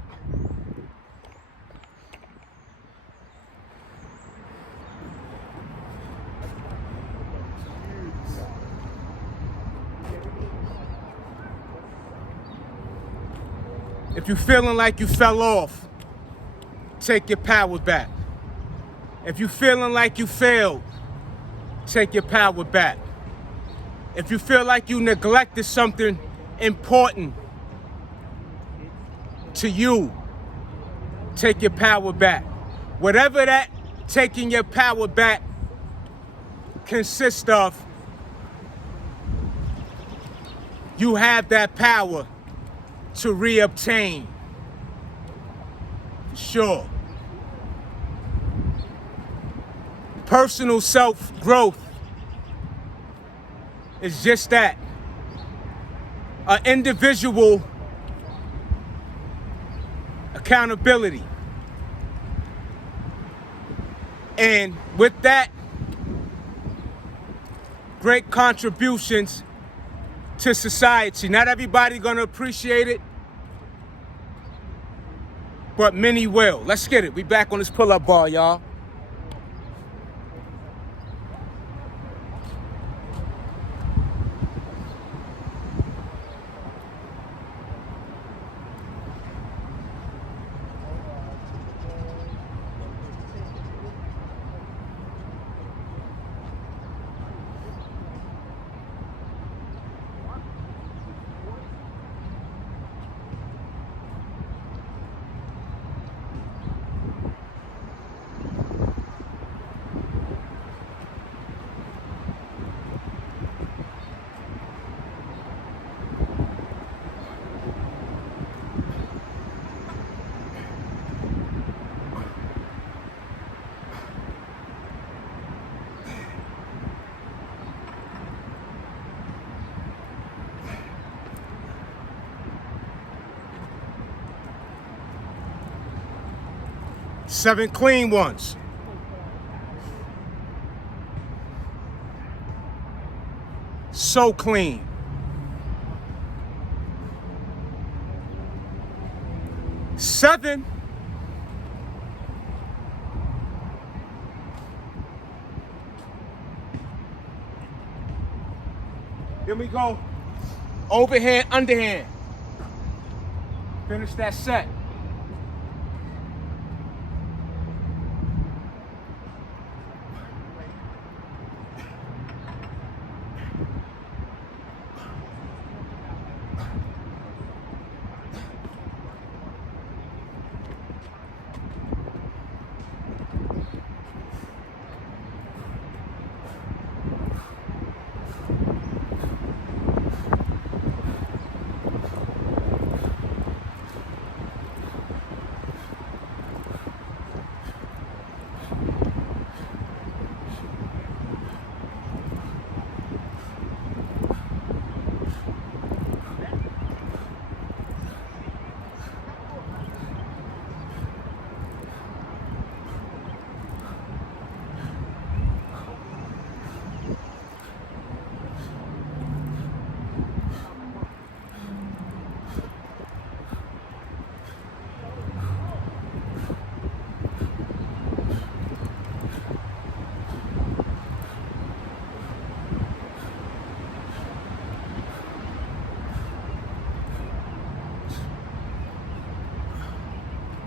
If you're feeling like you fell off, take your power back. If you're feeling like you failed, take your power back. If you feel like you neglected something important to you, take your power back. Whatever that taking your power back consists of, you have that power to reobtain. For sure. Personal self-growth is just that. An individual accountability. And with that, great contributions to society. Not everybody gonna appreciate it, but many will. Let's get it. We back on this pull-up bar, y'all. Seven clean ones. So clean. Seven. Here we go. Overhand, underhand. Finish that set.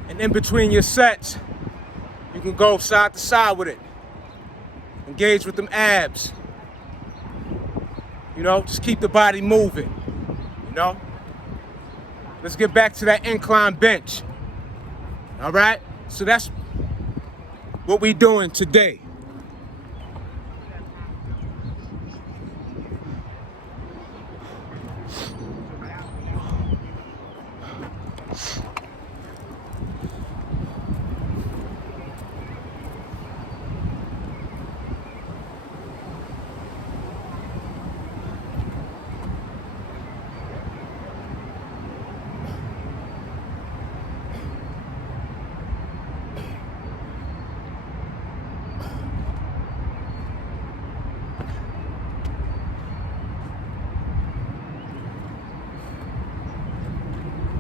And in between your sets, you can go side to side with it. Engage with them abs. You know, just keep the body moving. You know? Let's get back to that incline bench. All right? So that's what we're doing today.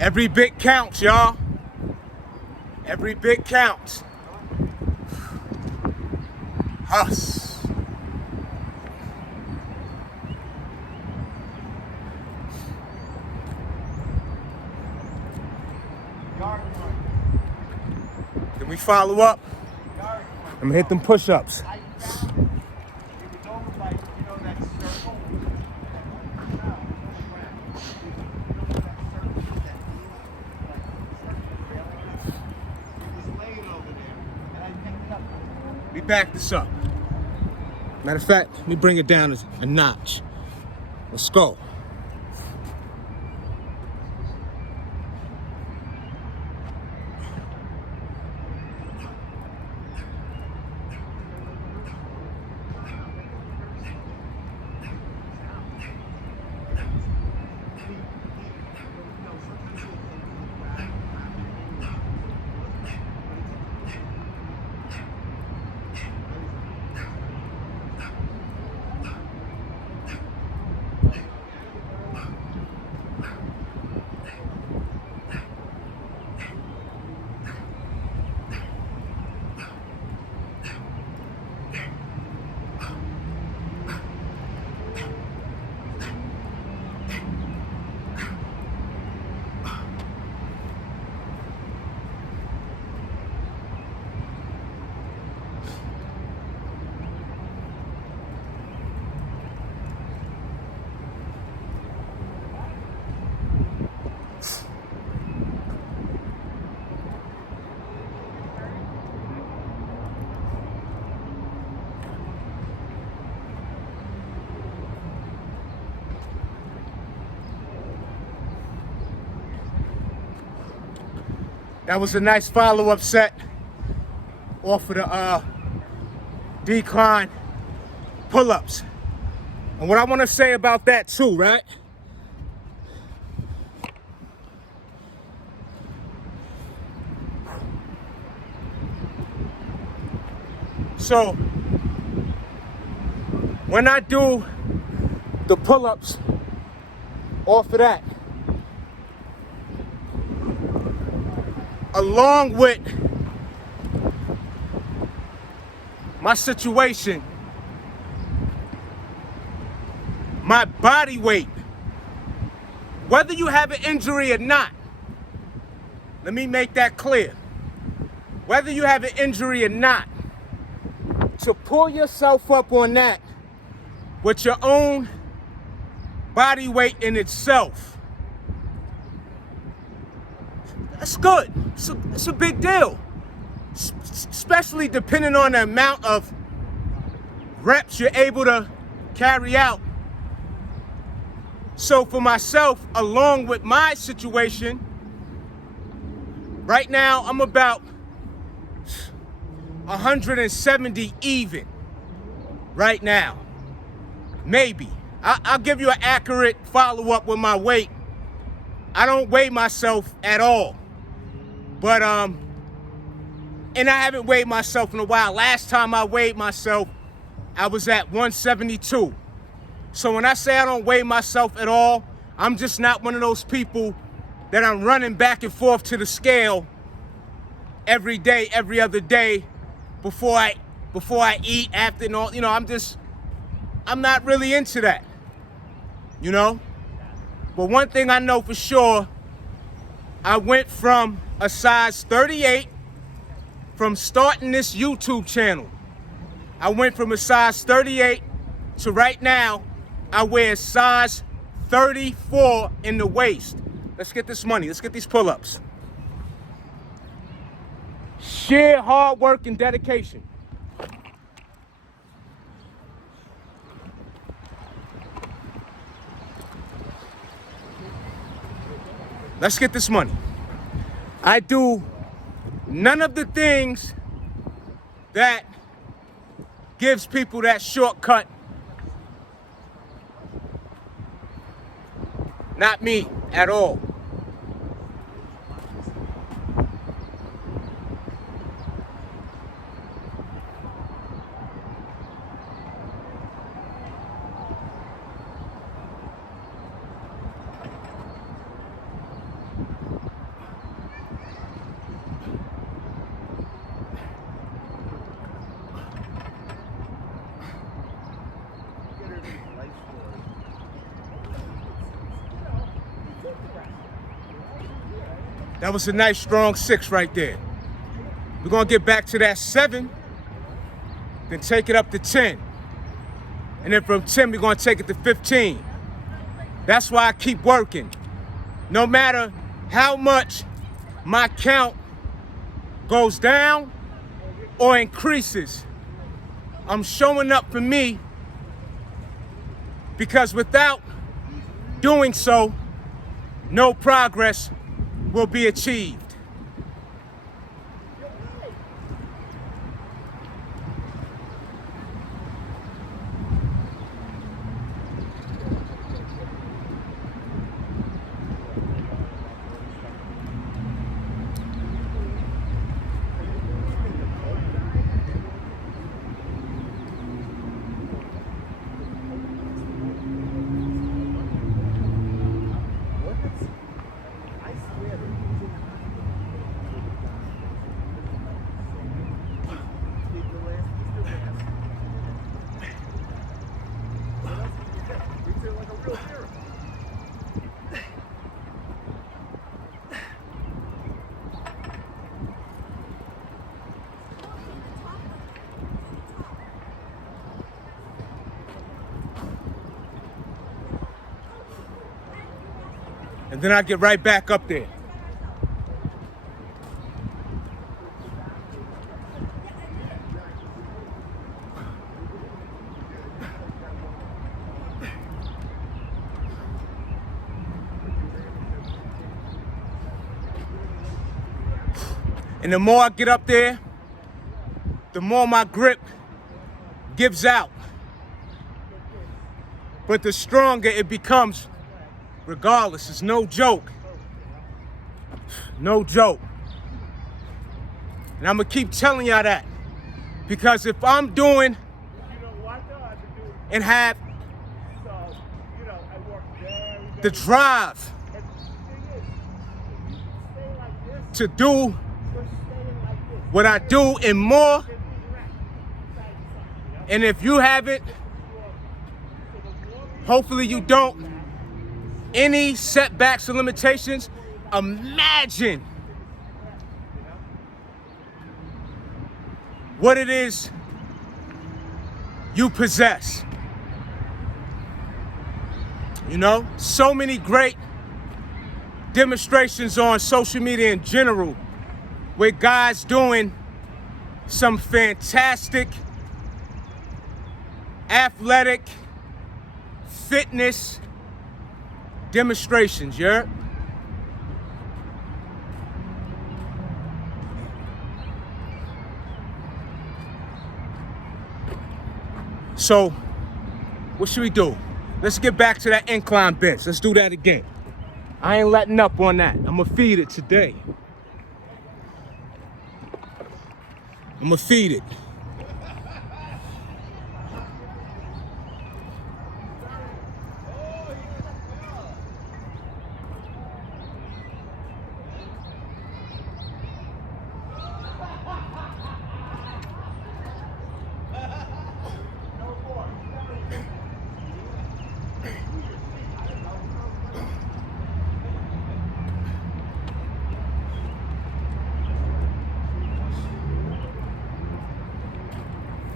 Every bit counts, y'all. Every bit counts. Us. Can we follow up? I'm gonna hit them push-ups. We back this up. Matter of fact, let me bring it down a notch. Let's go. That was a nice follow-up set off of the decline pull-ups. And what I want to say about that too, right? So, when I do the pull-ups off of that, along with my situation, my body weight, whether you have an injury or not, let me make that clear. Whether you have an injury or not, to pull yourself up on that with your own body weight in itself, that's good. It's a big deal, especially depending on the amount of reps you're able to carry out. So for myself, along with my situation, right now I'm about 170 even right now. Maybe. I'll give you an accurate follow-up with my weight. I don't weigh myself at all. But, and I haven't weighed myself in a while. Last time I weighed myself, I was at 172. So when I say I don't weigh myself at all, I'm just not one of those people that I'm running back and forth to the scale every day, every other day, before I eat, after, and all. You know, I'm not really into that, you know? But one thing I know for sure, I went from a size 38 from starting this YouTube channel. I went from a size 38 to right now, I wear a size 34 in the waist. Let's get this money. Let's get these pull-ups. Sheer hard work and dedication. Let's get this money. I do none of the things that gives people that shortcut. Not me at all. That was a nice strong 6 right there. We're gonna get back to that 7, then take it up to 10. And then from 10, we're gonna take it to 15. That's why I keep working. No matter how much my count goes down or increases, I'm showing up for me, because without doing so, no progress will be achieved. And then I get right back up there. And the more I get up there, the more my grip gives out. But the stronger it becomes, regardless. It's no joke. No joke. And I'm gonna keep telling y'all that. Because if I'm doing and have the drive to do what I do and more, and if you have it, hopefully you don't, any setbacks or limitations, imagine what it is you possess. You know, so many great demonstrations on social media in general with guys doing some fantastic athletic fitness demonstrations, yeah? So, what should we do? Let's get back to that incline bench. Let's do that again. I ain't letting up on that. I'm gonna feed it today. I'm gonna feed it.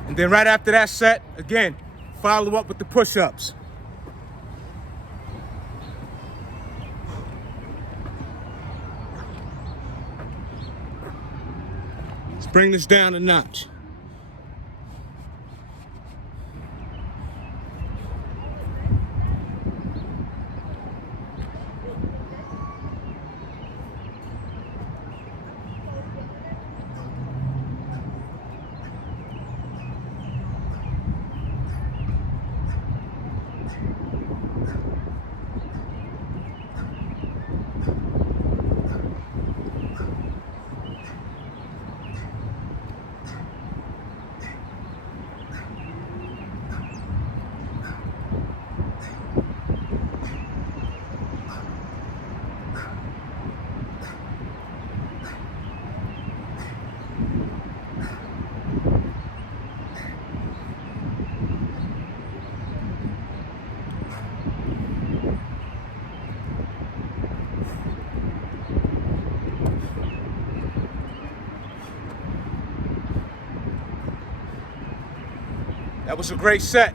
And then right after that set, again, follow up with the push-ups. Let's bring this down a notch. That was a great set.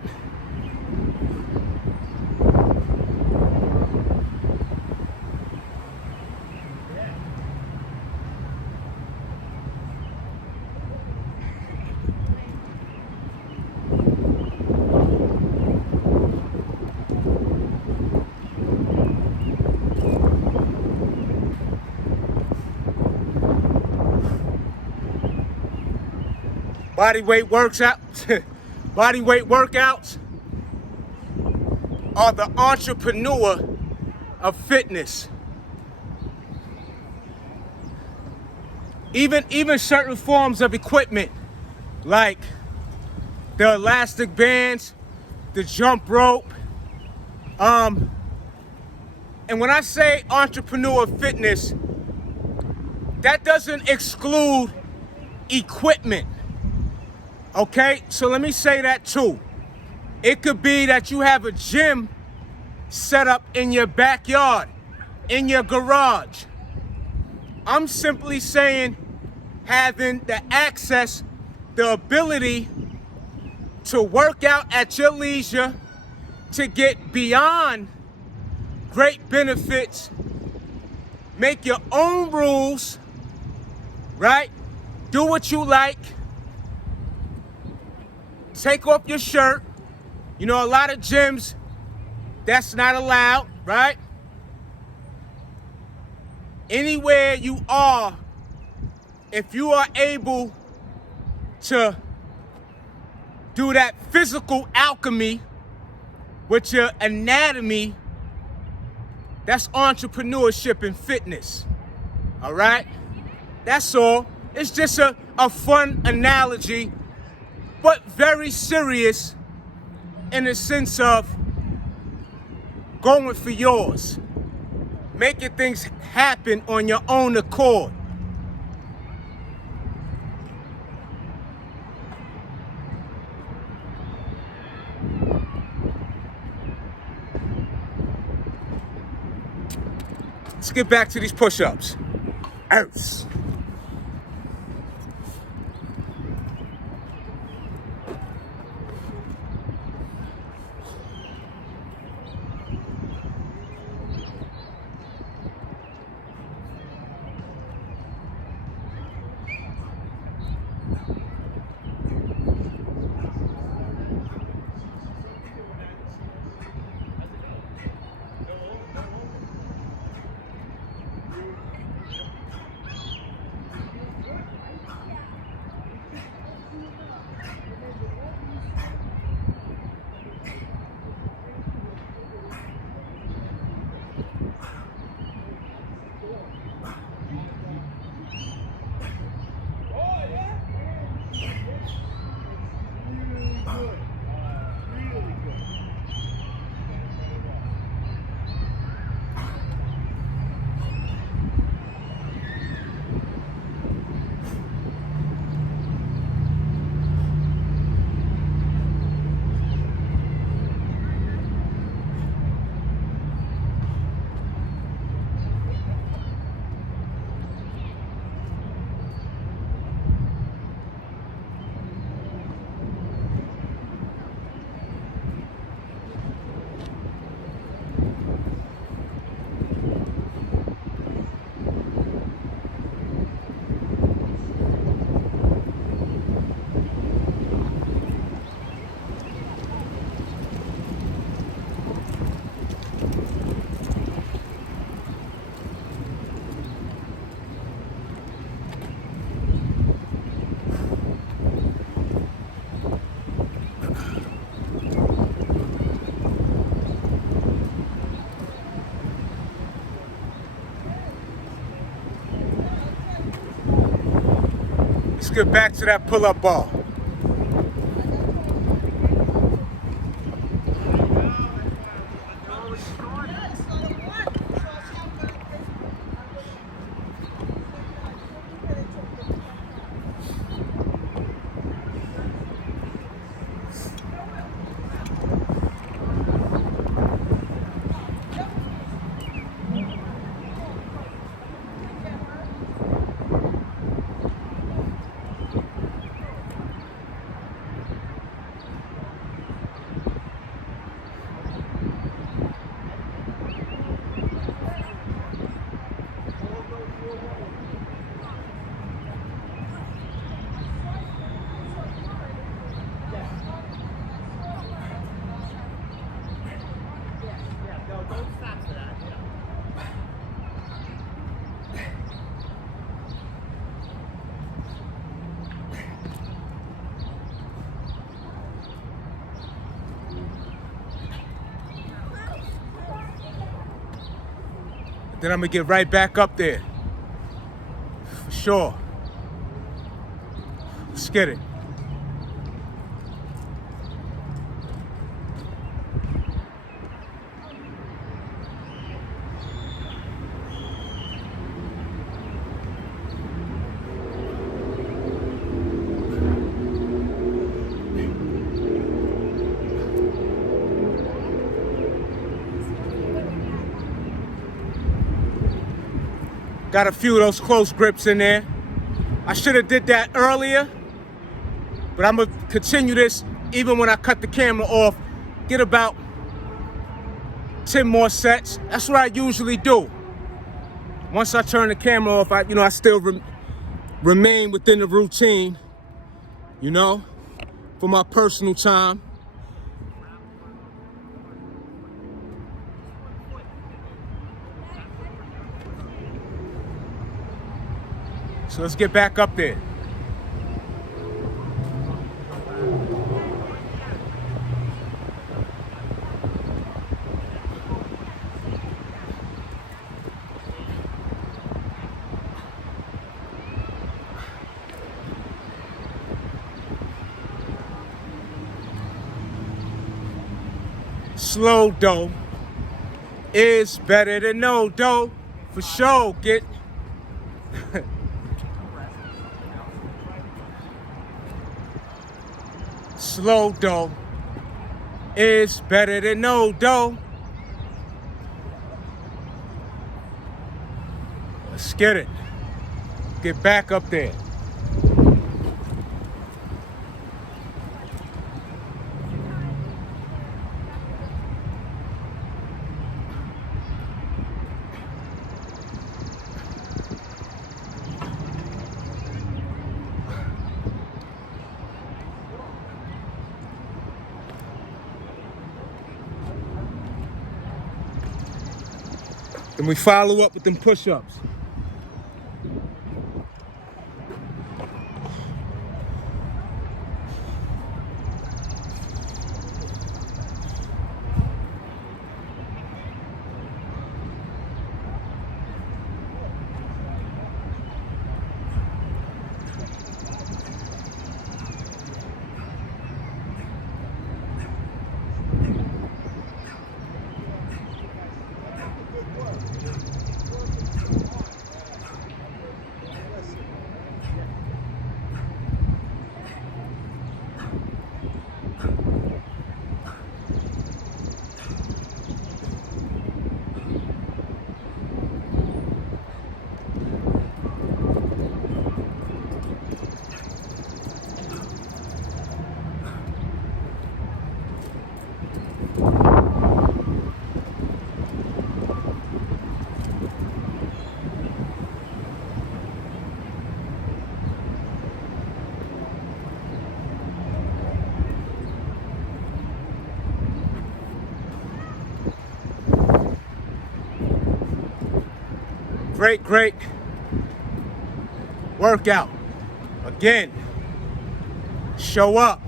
Bodyweight workouts are the entrepreneur of fitness. Even certain forms of equipment like the elastic bands, the jump rope. And when I say entrepreneur fitness, that doesn't exclude equipment. Okay, so let me say that too. It could be that you have a gym set up in your backyard, in your garage. I'm simply saying having the access, the ability to work out at your leisure, to get beyond great benefits, make your own rules, right? Do what you like. Take off your shirt. You know, a lot of gyms, that's not allowed, right? Anywhere you are, if you are able to do that physical alchemy with your anatomy, that's entrepreneurship and fitness, all right? That's all. It's just a fun analogy, but very serious in the sense of going for yours, making things happen on your own accord. Let's get back to these push-ups. Earths. Let's get back to that pull-up bar. Then I'm gonna get right back up there. For sure. Let's get it. Got a few of those close grips in there. I should have did that earlier, but I'm gonna continue this even when I cut the camera off. Get about 10 more sets. That's what I usually do. Once I turn the camera off, I still remain within the routine, for my personal time. So let's get back up there. Slow dough is better than no dough. For sure, get slow dough is better than no dough. Let's get it. Get back up there. Then we follow up with them push-ups. Great workout. Again, show up.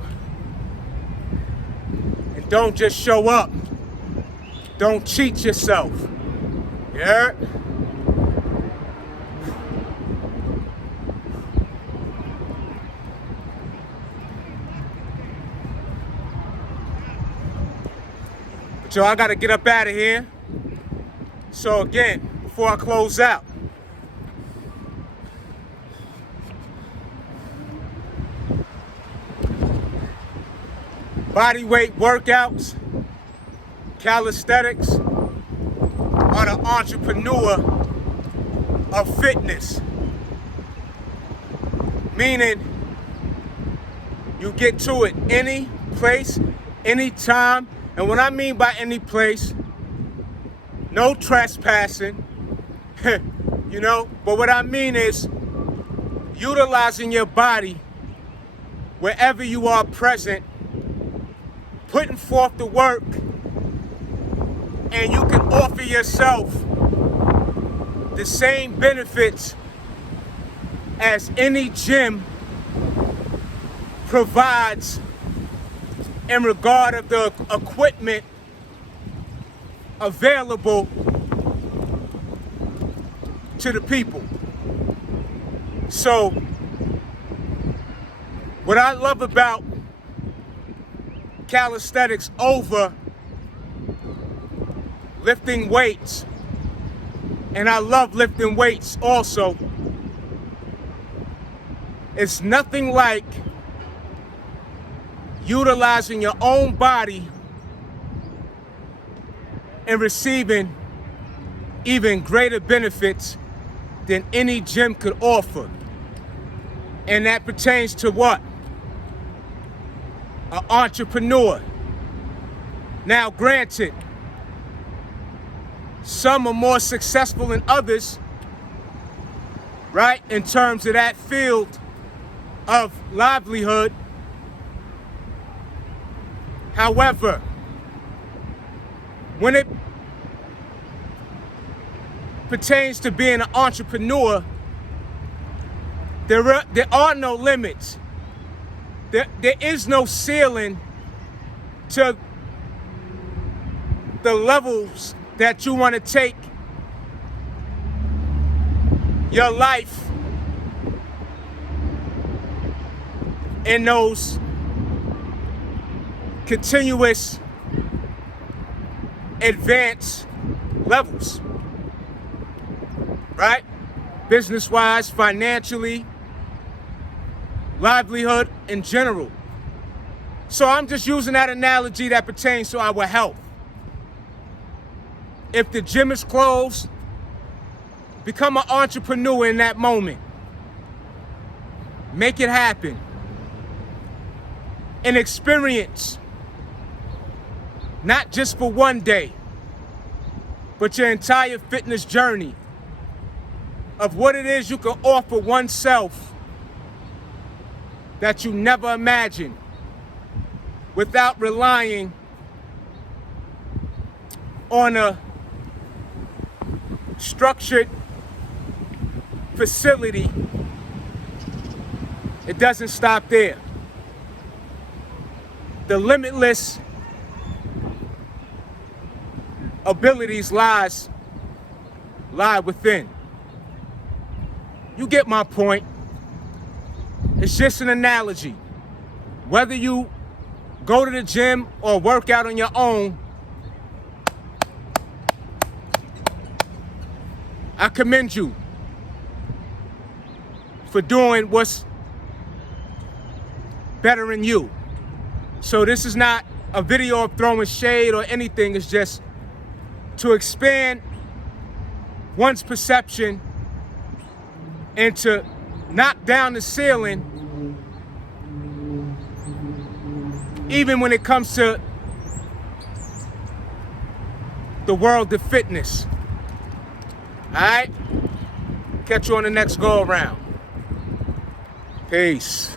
And don't just show up. Don't cheat yourself. Yeah? But yo, I gotta get up out of here. So again, before I close out, body weight workouts, calisthenics are the entrepreneur of fitness. Meaning, you get to it any place, any time. And what I mean by any place, no trespassing, but what I mean is utilizing your body wherever you are present, putting forth the work, and you can offer yourself the same benefits as any gym provides in regard of the equipment available to the people. So, what I love about calisthenics over lifting weights, and I love lifting weights also, it's nothing like utilizing your own body and receiving even greater benefits than any gym could offer. And that pertains to what? An entrepreneur. Now, granted, some are more successful than others, right, in terms of that field of livelihood. However, when it pertains to being an entrepreneur, there are no limits. There is no ceiling to the levels that you want to take your life in those continuous advanced levels, right? Business-wise, financially, livelihood in general. So I'm just using that analogy that pertains to our health. If the gym is closed, become an entrepreneur in that moment. Make it happen. And experience, not just for one day, but your entire fitness journey of what it is you can offer oneself that you never imagined without relying on a structured facility. It doesn't stop there. The limitless abilities lie within. You get my point. It's just an analogy. Whether you go to the gym or work out on your own, I commend you for doing what's better in you. So this is not a video of throwing shade or anything. It's just to expand one's perception and to knock down the ceiling, even when it comes to the world of fitness. All right? Catch you on the next go around. Peace.